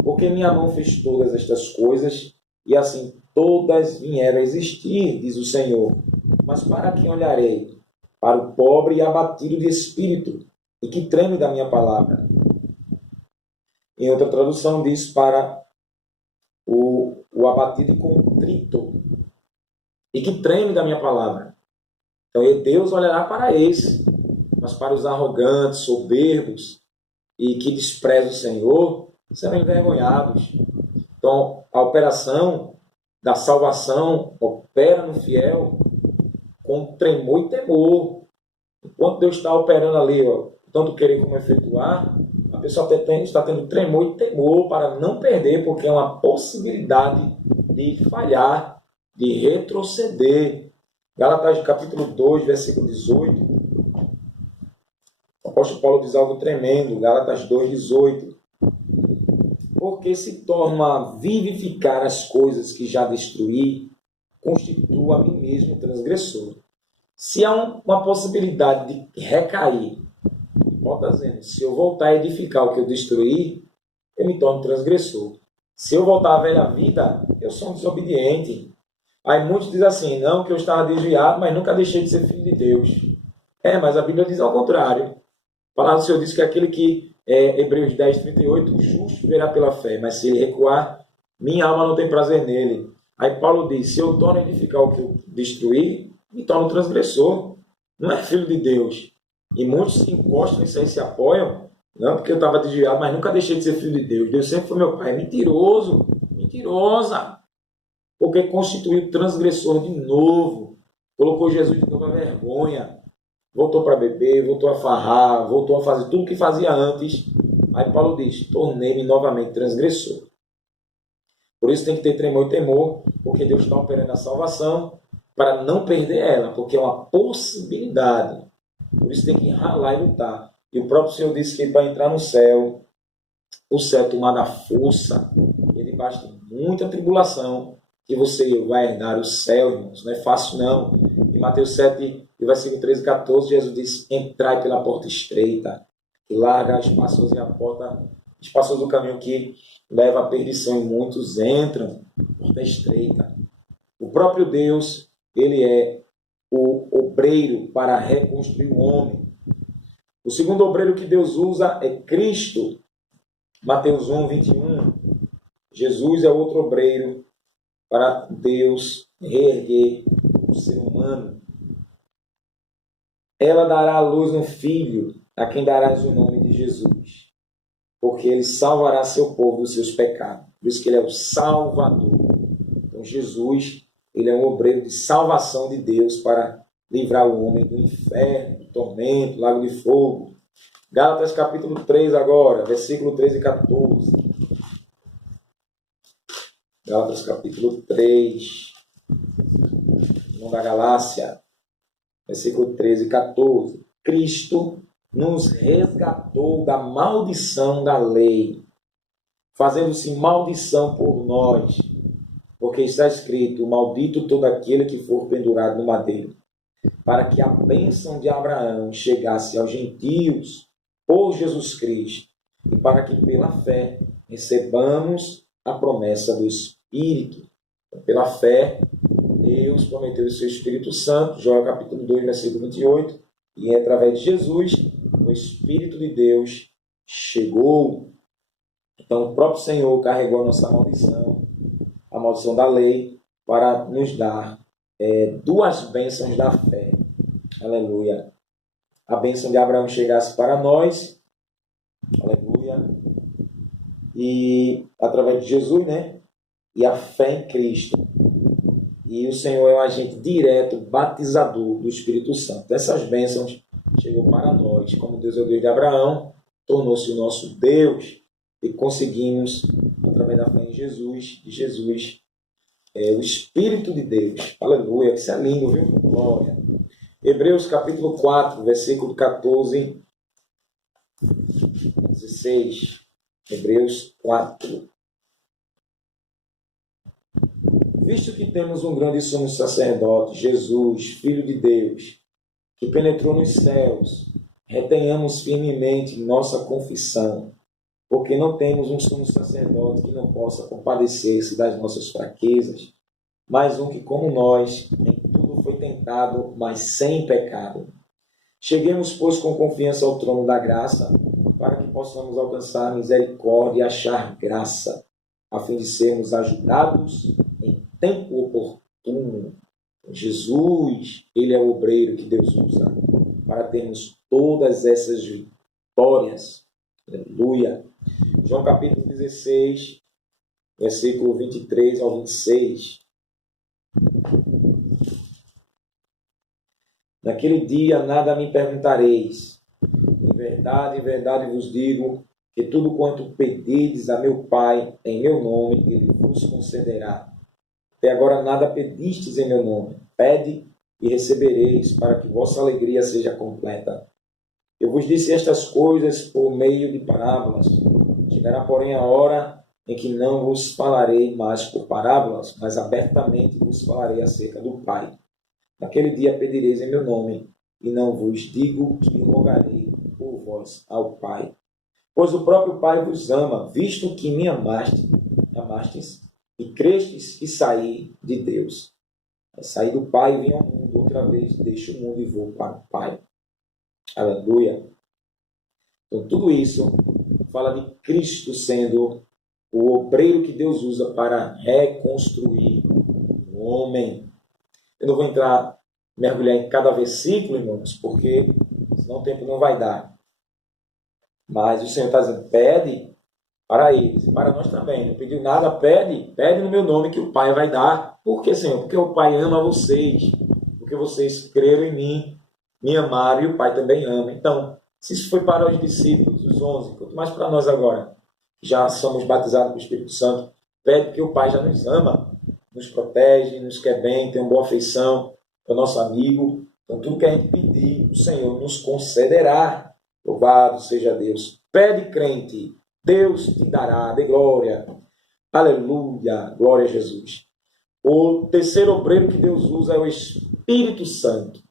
Porque minha mão fez todas estas coisas, e assim todas vieram a existir, diz o Senhor. Mas para quem olharei? Para o pobre e abatido de espírito, e que treme da minha palavra. Em outra tradução diz: para o abatido e contrito, e que treme da minha palavra. Então Deus olhará para esse, mas para os arrogantes, soberbos e que desprezam o Senhor, serão envergonhados. Então a operação da salvação opera no fiel com tremor e temor. Enquanto Deus está operando ali, tanto querer como efetuar, a pessoa está tendo tremor e temor para não perder, porque é uma possibilidade de falhar, de retroceder. Gálatas capítulo 2, versículo 18. O apóstolo Paulo diz algo tremendo, Gálatas 2, 18. Porque se torno a vivificar as coisas que já destruí, constituo a mim mesmo transgressor. Se há uma possibilidade de recair, Paulo está dizendo, se eu voltar a edificar o que eu destruí, eu me torno transgressor. Se eu voltar à velha vida, eu sou um desobediente. Aí muitos dizem assim, não, que eu estava desviado, mas nunca deixei de ser filho de Deus. Mas a Bíblia diz ao contrário. A palavra do Senhor diz que aquele que, Hebreus 10, 38, o justo viverá pela fé, mas se ele recuar, minha alma não tem prazer nele. Aí Paulo diz, se eu torno a edificar o que eu destruí, me torno transgressor. Não é filho de Deus. E muitos se encostam nisso aí, se apoiam, não porque eu estava desviado, mas nunca deixei de ser filho de Deus. Deus sempre foi meu pai. É mentiroso, mentirosa. Porque constituiu transgressor de novo. Colocou Jesus de novo à vergonha. Voltou para beber, voltou a farrar, voltou a fazer tudo o que fazia antes. Aí Paulo diz, tornei-me novamente transgressor. Por isso tem que ter tremor e temor, porque Deus está operando a salvação para não perder ela, porque é uma possibilidade. Por isso tem que ralar e lutar. E o próprio Senhor disse que para entrar no céu, o céu tomar da força, e debaixo de muita tribulação, que você vai herdar o céu, irmãos. Não é fácil, não. Em Mateus 7, versículo 13 e 14, Jesus diz, entrai pela porta estreita, e larga espaçosa a porta, espaçoso o caminho que leva à perdição, e muitos entram, porta estreita. O próprio Deus, ele é o obreiro para reconstruir o homem. O segundo obreiro que Deus usa é Cristo. Mateus 1, 21. Jesus é outro obreiro para Deus reerguer o ser humano. Ela dará à luz um filho, a quem darás o nome de Jesus, porque ele salvará seu povo dos seus pecados. Por isso que ele é o Salvador. Então Jesus, ele é um obreiro de salvação de Deus para livrar o homem do inferno, do tormento, lago de fogo. Gálatas capítulo 3 agora, versículo 13 e 14. Gálatas capítulo 3, irmão da Galácia, versículo 13 e 14. Cristo nos resgatou da maldição da lei, fazendo-se maldição por nós, porque está escrito, maldito todo aquele que for pendurado no madeiro, para que a bênção de Abraão chegasse aos gentios por Jesus Cristo, e para que pela fé recebamos a promessa do Espírito. Pela fé, Deus prometeu o seu Espírito Santo, Joel capítulo 2, versículo 28, e através de Jesus, o Espírito de Deus chegou. Então o próprio Senhor carregou a nossa maldição, a maldição da lei, para nos dar duas bênçãos da fé. Aleluia. A bênção de Abraão chegasse para nós, aleluia, e através de Jesus, né? E a fé em Cristo. E o Senhor é o agente direto, batizador do Espírito Santo. Essas bênçãos chegou para nós. Como Deus é o Deus de Abraão, tornou-se o nosso Deus e conseguimos, através da fé em Jesus, de Jesus, o Espírito de Deus. Aleluia, isso é lindo, viu? Glória. Hebreus capítulo 4, versículo 14, 16. Hebreus 4. Visto que temos um grande sumo sacerdote, Jesus, Filho de Deus, que penetrou nos céus, retenhamos firmemente nossa confissão, porque não temos um sumo sacerdote que não possa compadecer-se das nossas fraquezas, mas um que, como nós, em tudo foi tentado, mas sem pecado. Cheguemos, pois, com confiança ao trono da graça, para que possamos alcançar misericórdia e achar graça, a fim de sermos ajudados em tempo oportuno. Jesus, ele é o obreiro que Deus usa para termos todas essas vitórias. Aleluia. João capítulo 16, versículo 23 ao 26. Naquele dia nada me perguntareis. Em verdade vos digo que tudo quanto pedirdes a meu Pai em meu nome, ele vos concederá. Até agora nada pedistes em meu nome. Pede e recebereis, para que vossa alegria seja completa. Eu vos disse estas coisas por meio de parábolas. Chegará, porém, a hora em que não vos falarei mais por parábolas, mas abertamente vos falarei acerca do Pai. Naquele dia pedireis em meu nome, e não vos digo que rogarei por vós ao Pai. Pois o próprio Pai vos ama, visto que me amastes e crestes que saí de Deus. Saí do Pai e vim ao mundo, outra vez deixo o mundo e vou para o Pai. Aleluia. Então tudo isso fala de Cristo sendo o obreiro que Deus usa para reconstruir o homem. Eu não vou mergulhar em cada versículo, irmãos, porque senão o tempo não vai dar. Mas o Senhor está dizendo, pede para eles, para nós também. Não pediu nada, pede no meu nome que o Pai vai dar. Por que, Senhor? Porque o Pai ama vocês. Porque vocês creram em mim, me amaram e o Pai também ama. Então, se isso foi para os discípulos, os 11, quanto mais para nós agora, que já somos batizados com o Espírito Santo, pede porque o Pai já nos ama, nos protege, nos quer bem, tem uma boa afeição, é o nosso amigo. Então, tudo que a gente pedir, o Senhor nos concederá. Louvado seja Deus. Pede, crente, Deus te dará, de glória. Aleluia, glória a Jesus. O terceiro obreiro que Deus usa é o Espírito Santo.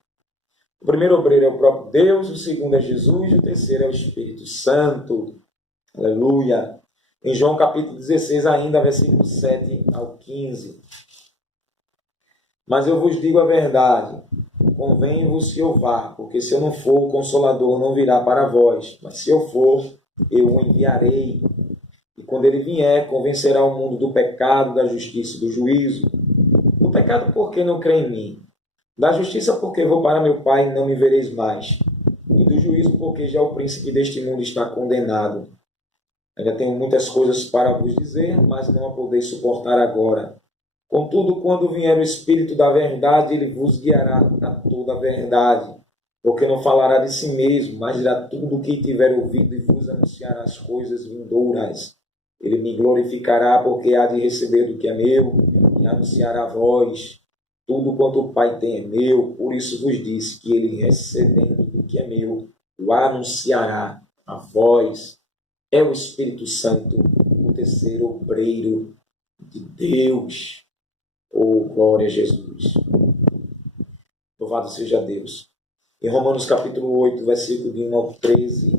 O primeiro obreiro é o próprio Deus, o segundo é Jesus e o terceiro é o Espírito Santo. Aleluia. Em João capítulo 16 ainda, versículo 7 ao 15. Mas eu vos digo a verdade, convém-vos que eu vá, porque se eu não for, o Consolador não virá para vós. Mas se eu for, eu o enviarei. E quando ele vier, convencerá o mundo do pecado, da justiça e do juízo. Do pecado, porque não crê em mim. Da justiça, porque vou para meu Pai e não me vereis mais. E do juízo, porque já o príncipe deste mundo está condenado. Ainda tenho muitas coisas para vos dizer, mas não a podeis suportar agora. Contudo, quando vier o Espírito da verdade, ele vos guiará a toda a verdade. Porque não falará de si mesmo, mas dirá tudo o que tiver ouvido e vos anunciará as coisas vindouras. Ele me glorificará, porque há de receber do que é meu, e anunciará a vós. Tudo quanto o Pai tem é meu, por isso vos disse que ele, recebendo do que é meu, o anunciará a vós. É o Espírito Santo, o terceiro obreiro de Deus. Oh, glória a Jesus. Louvado seja Deus. Em Romanos capítulo 8, versículo de 1 ao 13.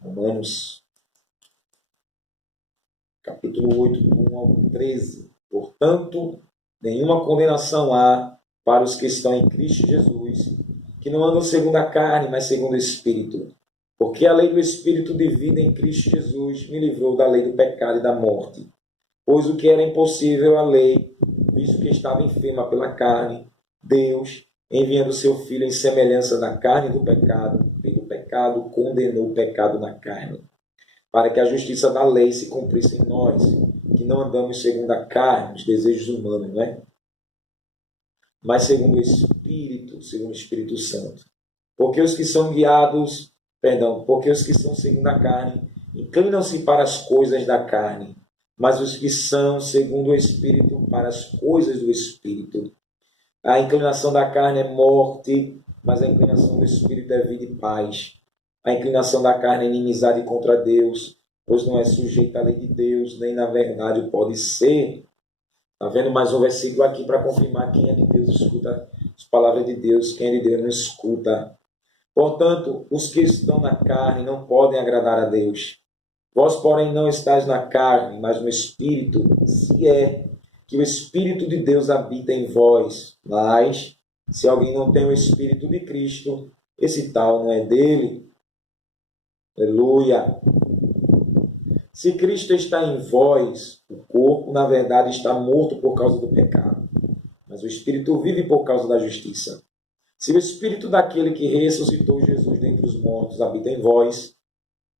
Romanos capítulo 8, de 1 ao 13. Portanto, nenhuma condenação há para os que estão em Cristo Jesus, que não andam segundo a carne, mas segundo o Espírito. Porque a lei do Espírito de vida em Cristo Jesus me livrou da lei do pecado e da morte. Pois o que era impossível à lei, visto que estava enferma pela carne, Deus, enviando seu Filho em semelhança da carne do pecado, pelo pecado condenou o pecado na carne, para que a justiça da lei se cumprisse em nós, que não andamos segundo a carne, os desejos humanos, não é? Mas segundo o Espírito Santo. Porque os que são segundo a carne, inclinam-se para as coisas da carne, mas os que são segundo o Espírito, para as coisas do Espírito. A inclinação da carne é morte, mas a inclinação do Espírito é vida e paz. A inclinação da carne é inimizade contra Deus, pois não é sujeita à lei de Deus, nem na verdade pode ser. Está vendo mais um versículo aqui para confirmar quem é de Deus escuta as palavras de Deus, quem é de Deus não escuta. Portanto, os que estão na carne não podem agradar a Deus. Vós, porém, não estáis na carne, mas no Espírito, se é que o Espírito de Deus habita em vós. Mas, se alguém não tem o Espírito de Cristo, esse tal não é dele. Aleluia. Se Cristo está em vós, o corpo, na verdade, está morto por causa do pecado, mas o Espírito vive por causa da justiça. Se o Espírito daquele que ressuscitou Jesus dentre os mortos habita em vós,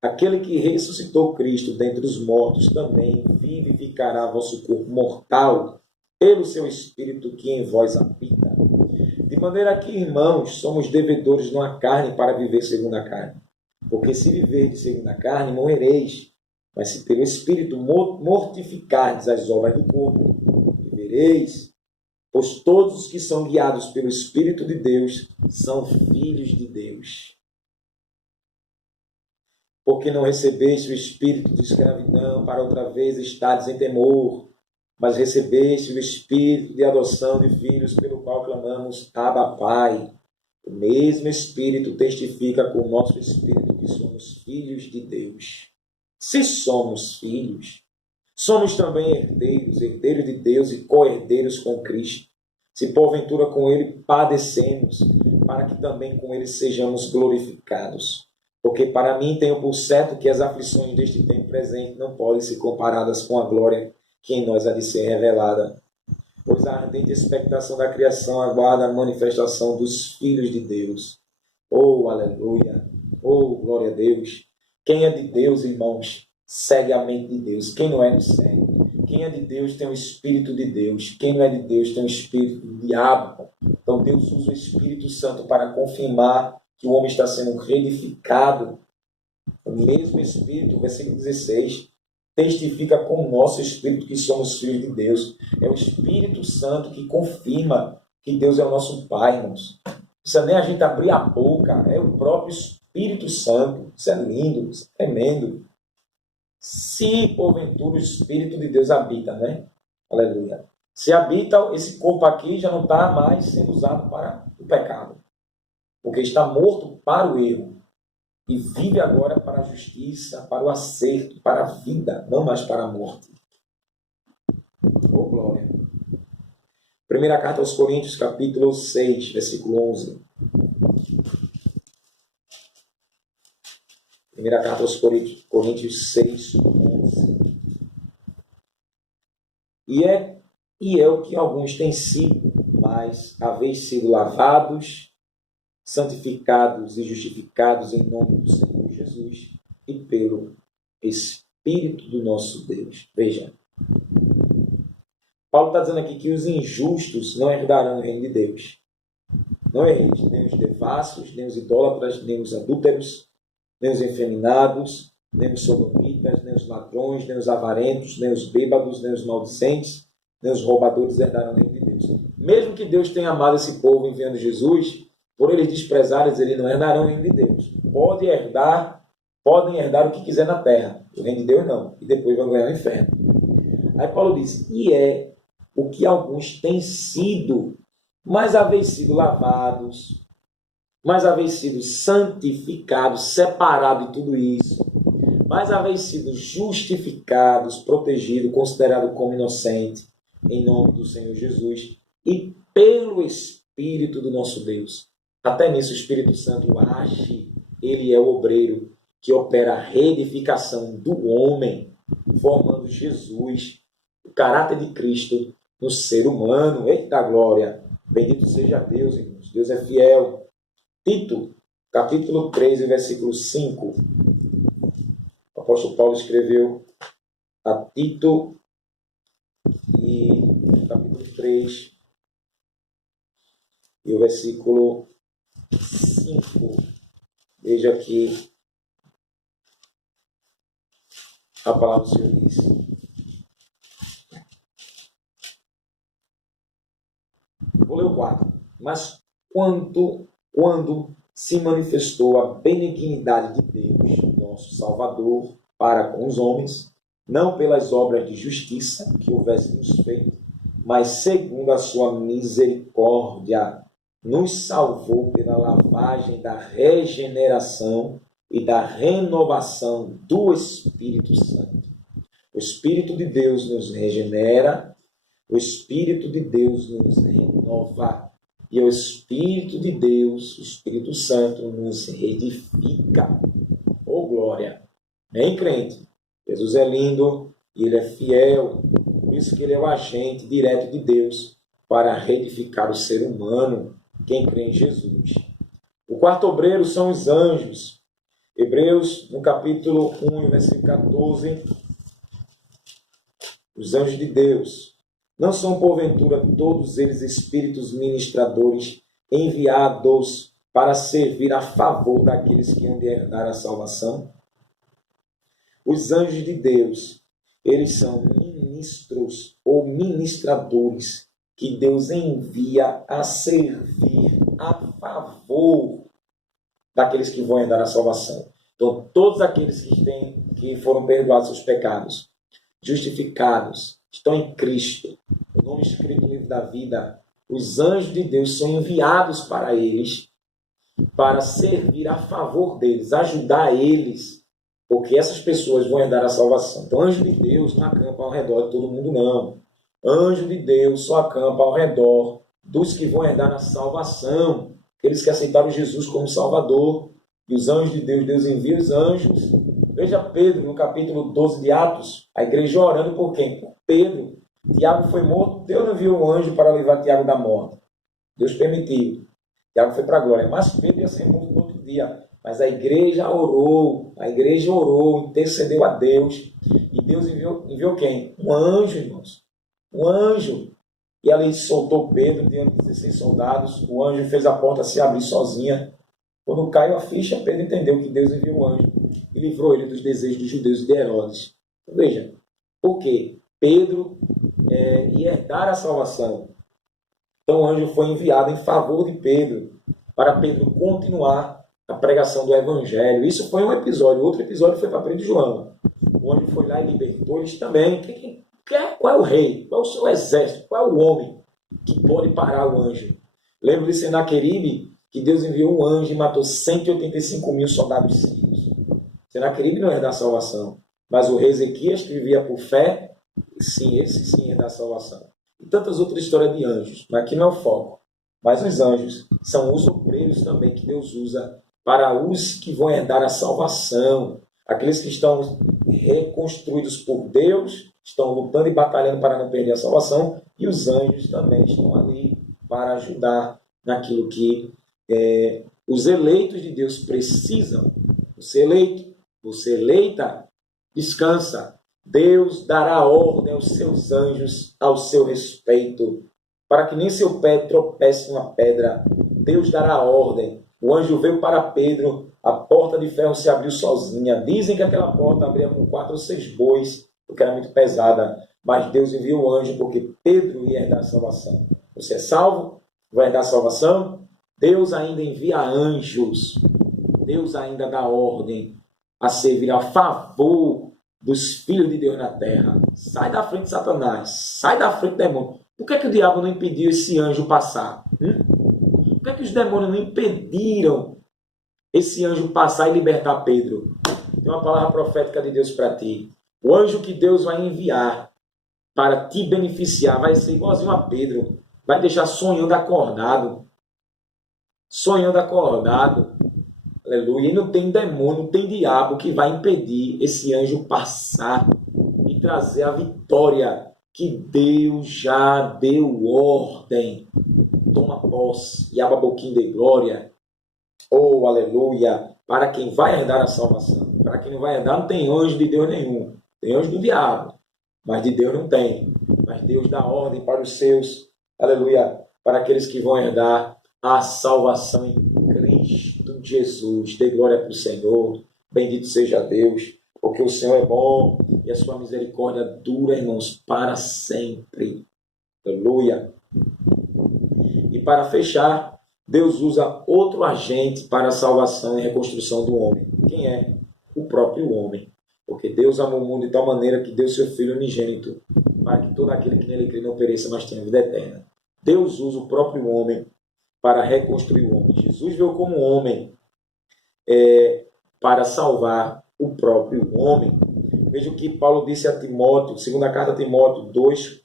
aquele que ressuscitou Cristo dentre os mortos também vivificará vosso corpo mortal pelo seu Espírito que em vós habita. De maneira que, irmãos, somos devedores numa carne para viver segundo a carne. Porque se viverdes segundo a carne, morrereis. Mas se pelo Espírito mortificardes as obras do corpo, vivereis. Pois todos os que são guiados pelo Espírito de Deus são filhos de Deus. Porque não recebeste o espírito de escravidão para outra vez estares em temor, mas recebeste o espírito de adoção de filhos, pelo qual clamamos, Abba, Pai. O mesmo Espírito testifica com o nosso Espírito que somos filhos de Deus. Se somos filhos, somos também herdeiros, herdeiros de Deus e co-herdeiros com Cristo. Se porventura com Ele padecemos, para que também com Ele sejamos glorificados. Porque para mim tenho por certo que as aflições deste tempo presente não podem ser comparadas com a glória que em nós há de ser revelada. Pois a ardente expectação da criação aguarda a manifestação dos filhos de Deus. Oh, aleluia! Oh, glória a Deus! Quem é de Deus, irmãos, segue a mente de Deus. Quem não é, não segue. Quem é de Deus tem o Espírito de Deus. Quem não é de Deus tem o Espírito do diabo. Então Deus usa o Espírito Santo para confirmar que o homem está sendo reedificado. O mesmo Espírito, versículo 16, testifica com o nosso Espírito que somos filhos de Deus. É o Espírito Santo que confirma que Deus é o nosso Pai, irmãos. Não precisa nem a gente abrir a boca, é o próprio Espírito Santo. Isso é lindo, isso é tremendo. Se, porventura, o Espírito de Deus habita, né? Aleluia. Se habita, esse corpo aqui já não está mais sendo usado para o pecado. Porque está morto para o erro. E vive agora para a justiça, para o acerto, para a vida, não mais para a morte. Oh, glória. Primeira carta aos Coríntios, capítulo 6, versículo 11. Primeira carta aos Coríntios 6, 11. E é o que alguns têm sido, mas haveis sido lavados, santificados e justificados em nome do Senhor Jesus e pelo Espírito do nosso Deus. Veja, Paulo está dizendo aqui que os injustos não herdarão o reino de Deus. Não erreis, nem os devassos, nem os idólatras, nem os adúlteros, nem os efeminados, nem os sodomitas, nem os ladrões, nem os avarentos, nem os bêbados, nem os maldicentes, nem os roubadores herdarão o reino de Deus. Mesmo que Deus tenha amado esse povo enviando Jesus, por eles desprezarem, eles não herdarão o reino de Deus. Podem herdar o que quiser na terra. O reino de Deus não. E depois vão ganhar o inferno. Aí Paulo diz, e é o que alguns têm sido, mas haveis sido lavados, mas haveis sido santificados, separados de tudo isso, mas haveis sido justificados, protegidos, considerados como inocente, em nome do Senhor Jesus, e pelo Espírito do nosso Deus. Até nisso o Espírito Santo age, ele é o obreiro que opera a reedificação do homem, formando Jesus, o caráter de Cristo no ser humano. Eita glória! Bendito seja Deus, irmãos. Deus é fiel. Tito, capítulo 3, versículo 5. O apóstolo Paulo escreveu a Tito, e capítulo 3, e o versículo 5. Veja aqui a palavra do Senhor diz. Vou ler o 4. Mas quando se manifestou a benignidade de Deus, nosso Salvador, para com os homens, não pelas obras de justiça que houvéssemos feito, mas segundo a sua misericórdia, nos salvou pela lavagem da regeneração e da renovação do Espírito Santo. O Espírito de Deus nos regenera, o Espírito de Deus nos renova, e o Espírito de Deus, o Espírito Santo, nos edifica. Oh, glória! Bem, crente, Jesus é lindo e ele é fiel, por isso que ele é o agente direto de Deus para reedificar o ser humano, quem crê em Jesus. O quarto obreiro são os anjos. Hebreus, no capítulo 1, versículo 14, os anjos de Deus. Não são, porventura, todos eles espíritos ministradores enviados para servir a favor daqueles que hão de herdar a salvação? Os anjos de Deus, eles são ministros ou ministradores que Deus envia a servir a favor daqueles que vão herdar a salvação. Então, todos aqueles que foram perdoados seus pecados, justificados, estão em Cristo, o nome escrito no livro da vida, os anjos de Deus são enviados para eles, para servir a favor deles, ajudar eles, porque essas pessoas vão herdar a salvação. Então, anjo de Deus não acampa ao redor de todo mundo, não. Anjo de Deus só acampa ao redor dos que vão herdar a salvação, aqueles que aceitaram Jesus como Salvador. E os anjos de Deus, Deus envia os anjos. Veja Pedro, no capítulo 12 de Atos, a igreja orando por quem? Por Pedro. Tiago foi morto, Deus não enviou um anjo para levar Tiago da morte. Deus permitiu. Tiago foi para a glória. Mas Pedro ia ser morto no outro dia. Mas a igreja orou, intercedeu a Deus. E Deus enviou quem? Um anjo, irmãos. Um anjo. E ali soltou Pedro diante de 16 soldados. O anjo fez a porta se abrir sozinha. Quando caiu a ficha, Pedro entendeu que Deus enviou o anjo e livrou ele dos desejos dos judeus e de Herodes. Então, veja, por quê? Pedro ia herdar a salvação. Então o anjo foi enviado em favor de Pedro, para Pedro continuar a pregação do Evangelho. Isso foi um episódio. Outro episódio foi para Pedro e João. O anjo foi lá e libertou eles também. Qual é o rei? Qual é o seu exército? Qual é o homem que pode parar o anjo? Lembra de Senaqueribe, que Deus enviou um anjo e matou 185 mil soldados sírios. Senaqueribe não herdar a salvação. Mas o rei Ezequias, que vivia por fé, sim, esse sim herdar a salvação. E tantas outras histórias de anjos, mas aqui não é o foco. Mas os anjos são os obreiros também que Deus usa para os que vão herdar a salvação. Aqueles que estão reconstruídos por Deus, estão lutando e batalhando para não perder a salvação. E os anjos também estão ali para ajudar naquilo que os eleitos de Deus precisam. Você eleito, você eleita, descansa. Deus dará ordem aos seus anjos ao seu respeito, para que nem seu pé tropece numa pedra. Deus dará ordem. O anjo veio para Pedro, a porta de ferro se abriu sozinha. Dizem que aquela porta abria com 4 ou 6 bois, porque era muito pesada. Mas Deus enviou o anjo porque Pedro ia herdar a salvação. Você é salvo? Vai herdar a salvação? Deus ainda envia anjos. Deus ainda dá ordem a servir a favor dos filhos de Deus na terra. Sai da frente de Satanás. Sai da frente do demônio. Por que o diabo não impediu esse anjo passar? Por que os demônios não impediram esse anjo passar e libertar Pedro? Tem uma palavra profética de Deus para ti. O anjo que Deus vai enviar para te beneficiar vai ser igualzinho a Pedro. Vai deixar sonhando acordado. Sonhando acordado. Aleluia. E não tem demônio, não tem diabo que vai impedir esse anjo passar e trazer a vitória que Deus já deu ordem. Toma posse e abra a boquinha de glória. Oh, aleluia. Para quem vai herdar a salvação. Para quem não vai herdar, não tem anjo de Deus nenhum. Tem anjo do diabo. Mas de Deus não tem. Mas Deus dá ordem para os seus. Aleluia. Para aqueles que vão herdar a salvação em Cristo Jesus. Dê glória para o Senhor. Bendito seja Deus. Porque o Senhor é bom e a sua misericórdia dura, irmãos, para sempre. Aleluia. E para fechar, Deus usa outro agente para a salvação e reconstrução do homem. Quem é? O próprio homem. Porque Deus amou o mundo de tal maneira que deu seu Filho unigênito, para que todo aquele que nele crê não pereça, mas tenha vida eterna. Deus usa o próprio homem para reconstruir o homem. Jesus veio como homem para salvar o próprio homem. Veja o que Paulo disse a Timóteo, segunda carta a Timóteo 2,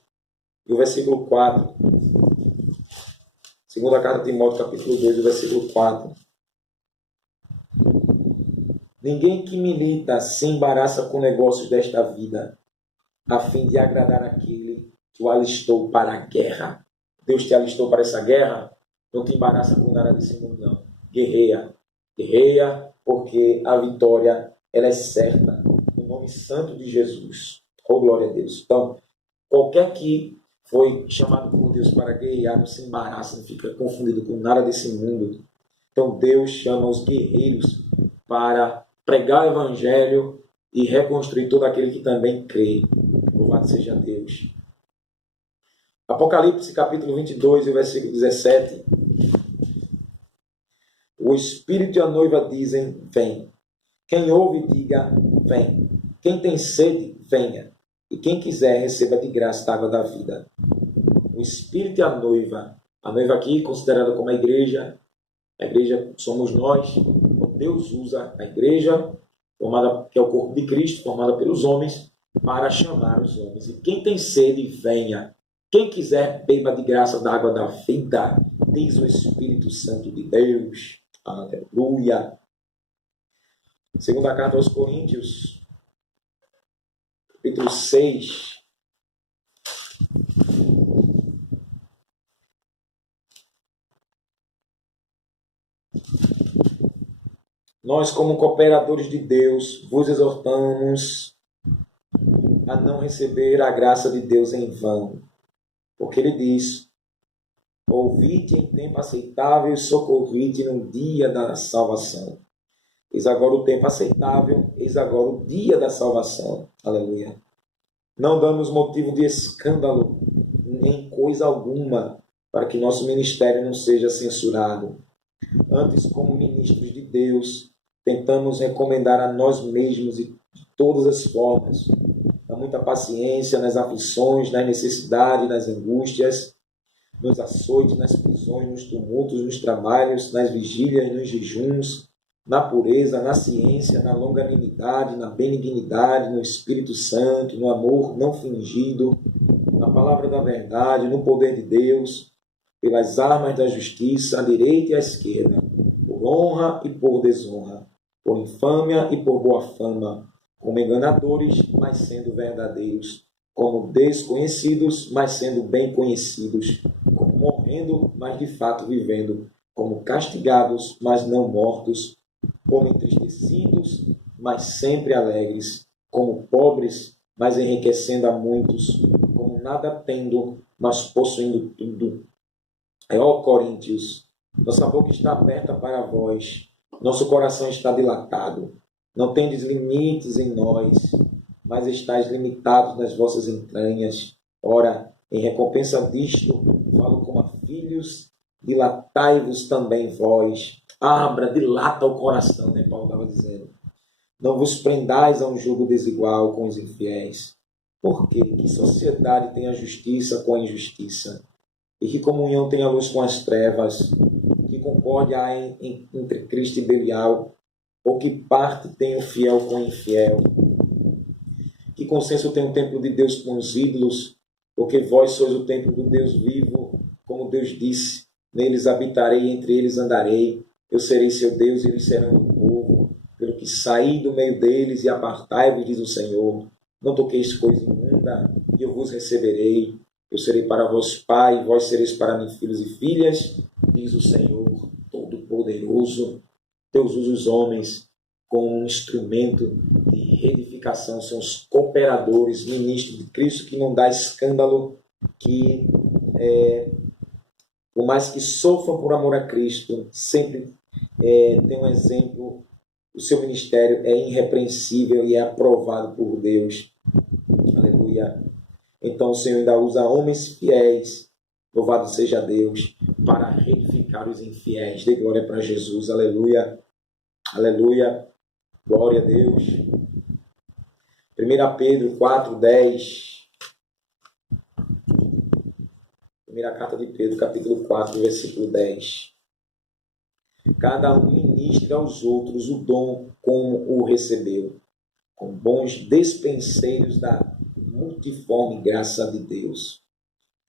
e o versículo 4. Segunda carta a Timóteo, capítulo 2, o versículo 4. Ninguém que milita se embaraça com negócios desta vida, a fim de agradar aquele que o alistou para a guerra. Deus te alistou para essa guerra, não te embaraça com nada desse mundo, não. Guerreia. Guerreia, porque a vitória, ela é certa, no nome santo de Jesus. Oh, glória a Deus. Então, qualquer que foi chamado por Deus para guerrear, não se embaraça, não fica confundido com nada desse mundo. Então, Deus chama os guerreiros para pregar o evangelho e reconstruir todo aquele que também crê. Louvado seja Deus. Apocalipse capítulo 22, versículo 17. O Espírito e a noiva dizem, vem. Quem ouve, diga, vem. Quem tem sede, venha. E quem quiser, receba de graça a água da vida. O Espírito e a noiva aqui considerada como a igreja somos nós. Deus usa a igreja, formada, que é o corpo de Cristo, formada pelos homens, para chamar os homens. E quem tem sede, venha. Quem quiser, beba de graça da água da vida, diz o Espírito Santo de Deus. Aleluia. Segunda carta aos Coríntios, capítulo 6. Nós, como cooperadores de Deus, vos exortamos a não receber a graça de Deus em vão. Porque ele diz, ouvi-te em tempo aceitável e socorri-te no dia da salvação. Eis agora o tempo aceitável, eis agora o dia da salvação. Aleluia. Não damos motivo de escândalo em coisa alguma, para que nosso ministério não seja censurado. Antes, como ministros de Deus, tentamos recomendar a nós mesmos de todas as formas, com muita paciência nas aflições, nas necessidades, nas angústias, nos açoites, nas prisões, nos tumultos, nos trabalhos, nas vigílias, nos jejuns, na pureza, na ciência, na longanimidade, na benignidade, no Espírito Santo, no amor não fingido, na palavra da verdade, no poder de Deus, pelas armas da justiça, à direita e à esquerda, por honra e por desonra, por infâmia e por boa fama, como enganadores, mas sendo verdadeiros, como desconhecidos, mas sendo bem conhecidos, como morrendo, mas de fato vivendo, como castigados, mas não mortos, como entristecidos, mas sempre alegres, como pobres, mas enriquecendo a muitos, como nada tendo, mas possuindo tudo. Ó Coríntios, nossa boca está aberta para vós, nosso coração está dilatado. Não tendes limites em nós, mas estáis limitados nas vossas entranhas. Ora, em recompensa disto, falo como a filhos, dilatai-vos também vós. Abra, dilata o coração, né? Paulo estava dizendo. Não vos prendais a um jugo desigual com os infiéis. Por quê? Que sociedade tem a justiça com a injustiça? E que comunhão tem a luz com as trevas? Que concórdia há entre Cristo e Belial? Ou que parte tem o fiel com o infiel? Que consenso tem o templo de Deus com os ídolos? Porque vós sois o templo do Deus vivo, como Deus disse, neles habitarei, entre eles andarei, eu serei seu Deus e eles serão o povo, pelo que saí do meio deles e apartai-vos, diz o Senhor, não toqueis coisa imunda, e eu vos receberei, eu serei para vós pai, e vós sereis para mim filhos e filhas, diz o Senhor Todo-Poderoso. Deus usa os homens como um instrumento de reedificação, são os cooperadores, ministros de Cristo, que não dá escândalo, que por mais que sofram por amor a Cristo, sempre tem um exemplo, o seu ministério é irrepreensível e é aprovado por Deus. Aleluia. Então o Senhor ainda usa homens fiéis, louvado seja Deus, para reedificar os infiéis. Dê glória para Jesus. Aleluia. Aleluia. Glória a Deus. 1 Pedro 4:10. Primeira carta de Pedro, capítulo 4, versículo 10. Cada um ministra aos outros o dom como o recebeu, com bons despenseiros da multiforme graça de Deus.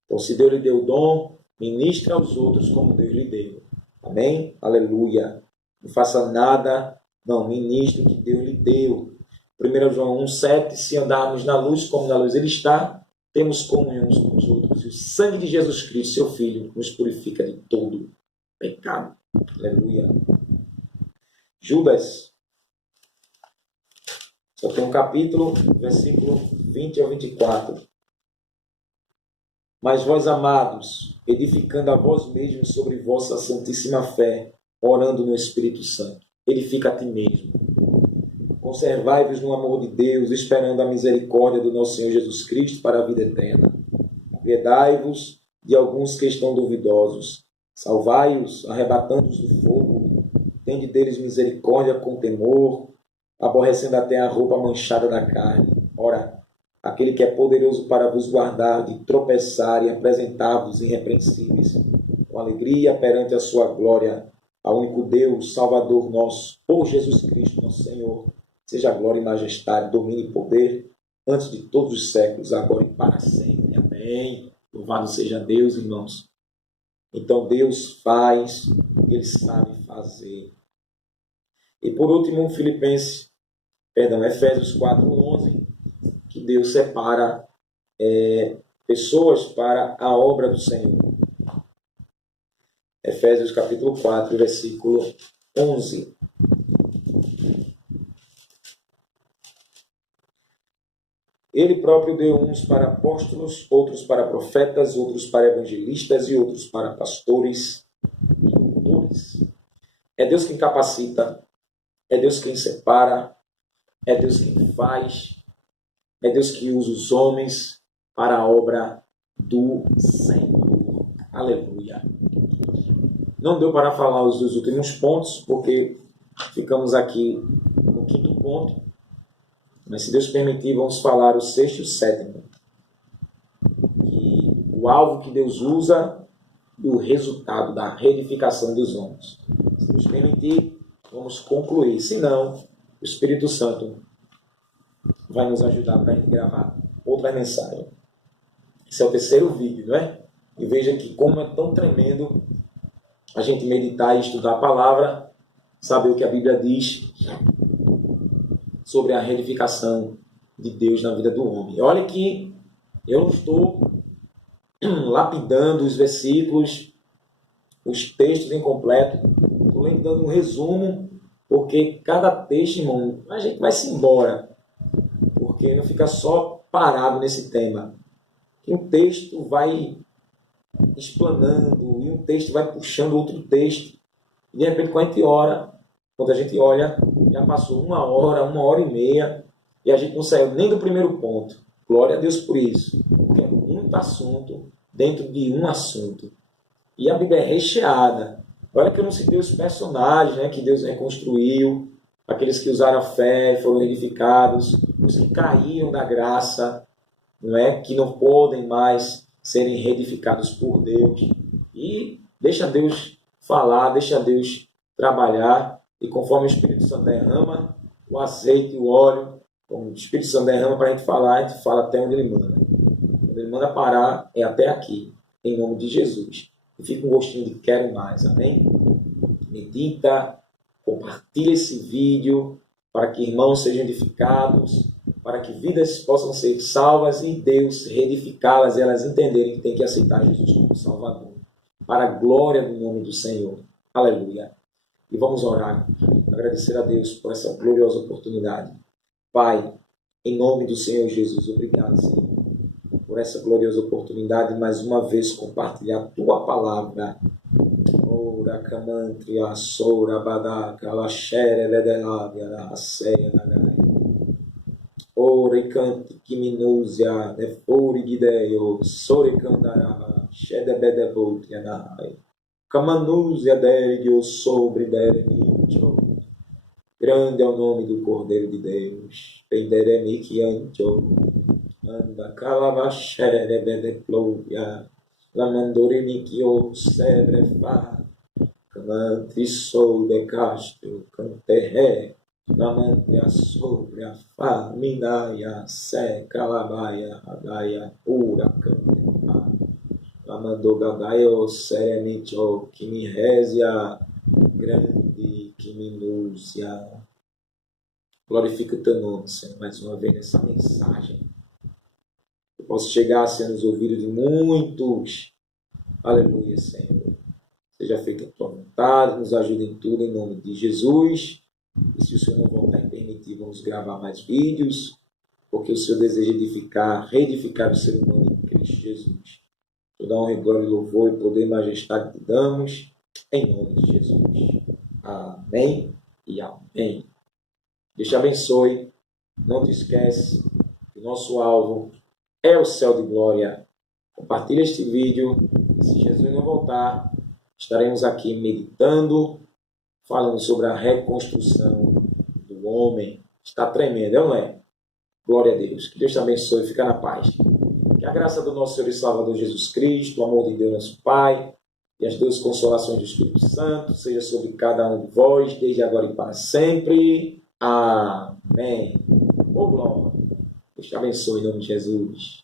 Então, se Deus lhe deu o dom, ministra aos outros como Deus lhe deu. Amém? Aleluia. Não faça nada Não, ministro que Deus lhe deu. 1 João 1,7, se andarmos na luz como na luz ele está, temos comunhão uns com os outros. E o sangue de Jesus Cristo, seu Filho, nos purifica de todo pecado. Aleluia. Judas. Só tem um capítulo, versículo 20 ao 24. Mas vós, amados, edificando a vós mesmos sobre vossa santíssima fé, orando no Espírito Santo, edifica a ti mesmo. Conservai-vos no amor de Deus, esperando a misericórdia do nosso Senhor Jesus Cristo para a vida eterna. Piedai-vos de alguns que estão duvidosos. Salvai-os, arrebatando-os do fogo. Tende deles misericórdia com temor, aborrecendo até a roupa manchada da carne. Ora, aquele que é poderoso para vos guardar de tropeçar e apresentar-vos irrepreensíveis, com alegria perante a sua glória, ao único Deus, Salvador nosso, por Jesus Cristo, nosso Senhor, seja a glória e majestade, domínio e poder, antes de todos os séculos, agora e para sempre. Amém. Louvado seja Deus, irmãos. Então Deus faz, Ele sabe fazer. E por último, Efésios 4:11, que Deus separa pessoas para a obra do Senhor. Efésios capítulo 4, versículo 11. Ele próprio deu uns para apóstolos, outros para profetas, outros para evangelistas e outros para pastores e doutores. É Deus quem capacita, é Deus quem separa, é Deus quem faz, é Deus que usa os homens para a obra do Senhor. Aleluia. Não deu para falar os dois últimos pontos, porque ficamos aqui no quinto ponto. Mas, se Deus permitir, vamos falar o sexto e o sétimo. Que o alvo que Deus usa e o resultado da reedificação dos homens. Se Deus permitir, vamos concluir. Se não, o Espírito Santo vai nos ajudar para a gente gravar outra mensagem. Esse é o terceiro vídeo, não é? E veja que como é tão tremendo a gente meditar e estudar a palavra, saber o que a Bíblia diz sobre a reedificação de Deus na vida do homem. Olha que eu não estou lapidando os versículos, os textos incompletos, estou dando um resumo, porque cada texto, irmão, a gente vai se embora, porque não fica só parado nesse tema. E um texto vai explanando, e um texto vai puxando outro texto, e de repente quando a gente olha, já passou uma hora e meia, e a gente não saiu nem do primeiro ponto. Glória a Deus por isso, porque é muito assunto dentro de um assunto. E a Bíblia é recheada. Olha que eu não citei os personagens, né, que Deus reconstruiu, aqueles que usaram a fé, foram edificados, os que caíram da graça, não é, que não podem mais serem reedificados por Deus. E deixa Deus falar, deixa Deus trabalhar, e conforme o Espírito Santo derrama o azeite e o óleo, como o Espírito Santo derrama para a gente falar, a gente fala até onde ele manda. Quando ele manda parar, é até aqui, em nome de Jesus. E fica um gostinho de quero mais, amém? Medita, compartilha esse vídeo, para que irmãos sejam edificados, para que vidas possam ser salvas e Deus reedificá-las e elas entenderem que tem que aceitar Jesus como Salvador. Para a glória do nome do Senhor. Aleluia. E vamos orar, agradecer a Deus por essa gloriosa oportunidade. Pai, em nome do Senhor Jesus, obrigado, Senhor, por essa gloriosa oportunidade, mais uma vez, compartilhar a Tua palavra. Ora, camantria, sora, badaca, laxere, ledelavia, raceia, nagai. Ora, canti, kiminúzia, nefori, gideio, sore, candarava, shedebedebutria, nahai. Camanúzia dergue sobre derenicho. Grande é o nome do Cordeiro de Deus. Penderemiquiancho. Anda calavaxere bedeplovia. Lamandoreniquio sebrefa. Camante sou de castro. Canterré. Lamantea sobre a faminaia. Se calabaia. Adaia pura cantefa. Amando Gadaio, Serenicho, que me rezia, grande, que minúcia. Glorifica o teu nome, Senhor, mais uma vez nessa mensagem. Eu posso chegar, Senhor, nos ouvidos de muitos. Aleluia, Senhor. Seja feita a tua vontade, nos ajude em tudo, em nome de Jesus. E se o Senhor não voltar e permitir, vamos gravar mais vídeos, porque o Senhor deseja edificar, reedificar o ser humano em Cristo Jesus. Toda honra, glória, louvor e poder e majestade te damos, em nome de Jesus. Amém e amém. Deus te abençoe. Não te esquece que o nosso alvo é o céu de glória. Compartilhe este vídeo. E se Jesus não voltar, estaremos aqui meditando, falando sobre a reconstrução do homem. Está tremendo, não é? Glória a Deus. Que Deus te abençoe e fica na paz. Que a graça do nosso Senhor e Salvador Jesus Cristo, o amor de Deus nosso Pai e as duas consolações do Espírito Santo seja sobre cada um de vós, desde agora e para sempre. Amém. Ô glória. Deus te abençoe em nome de Jesus.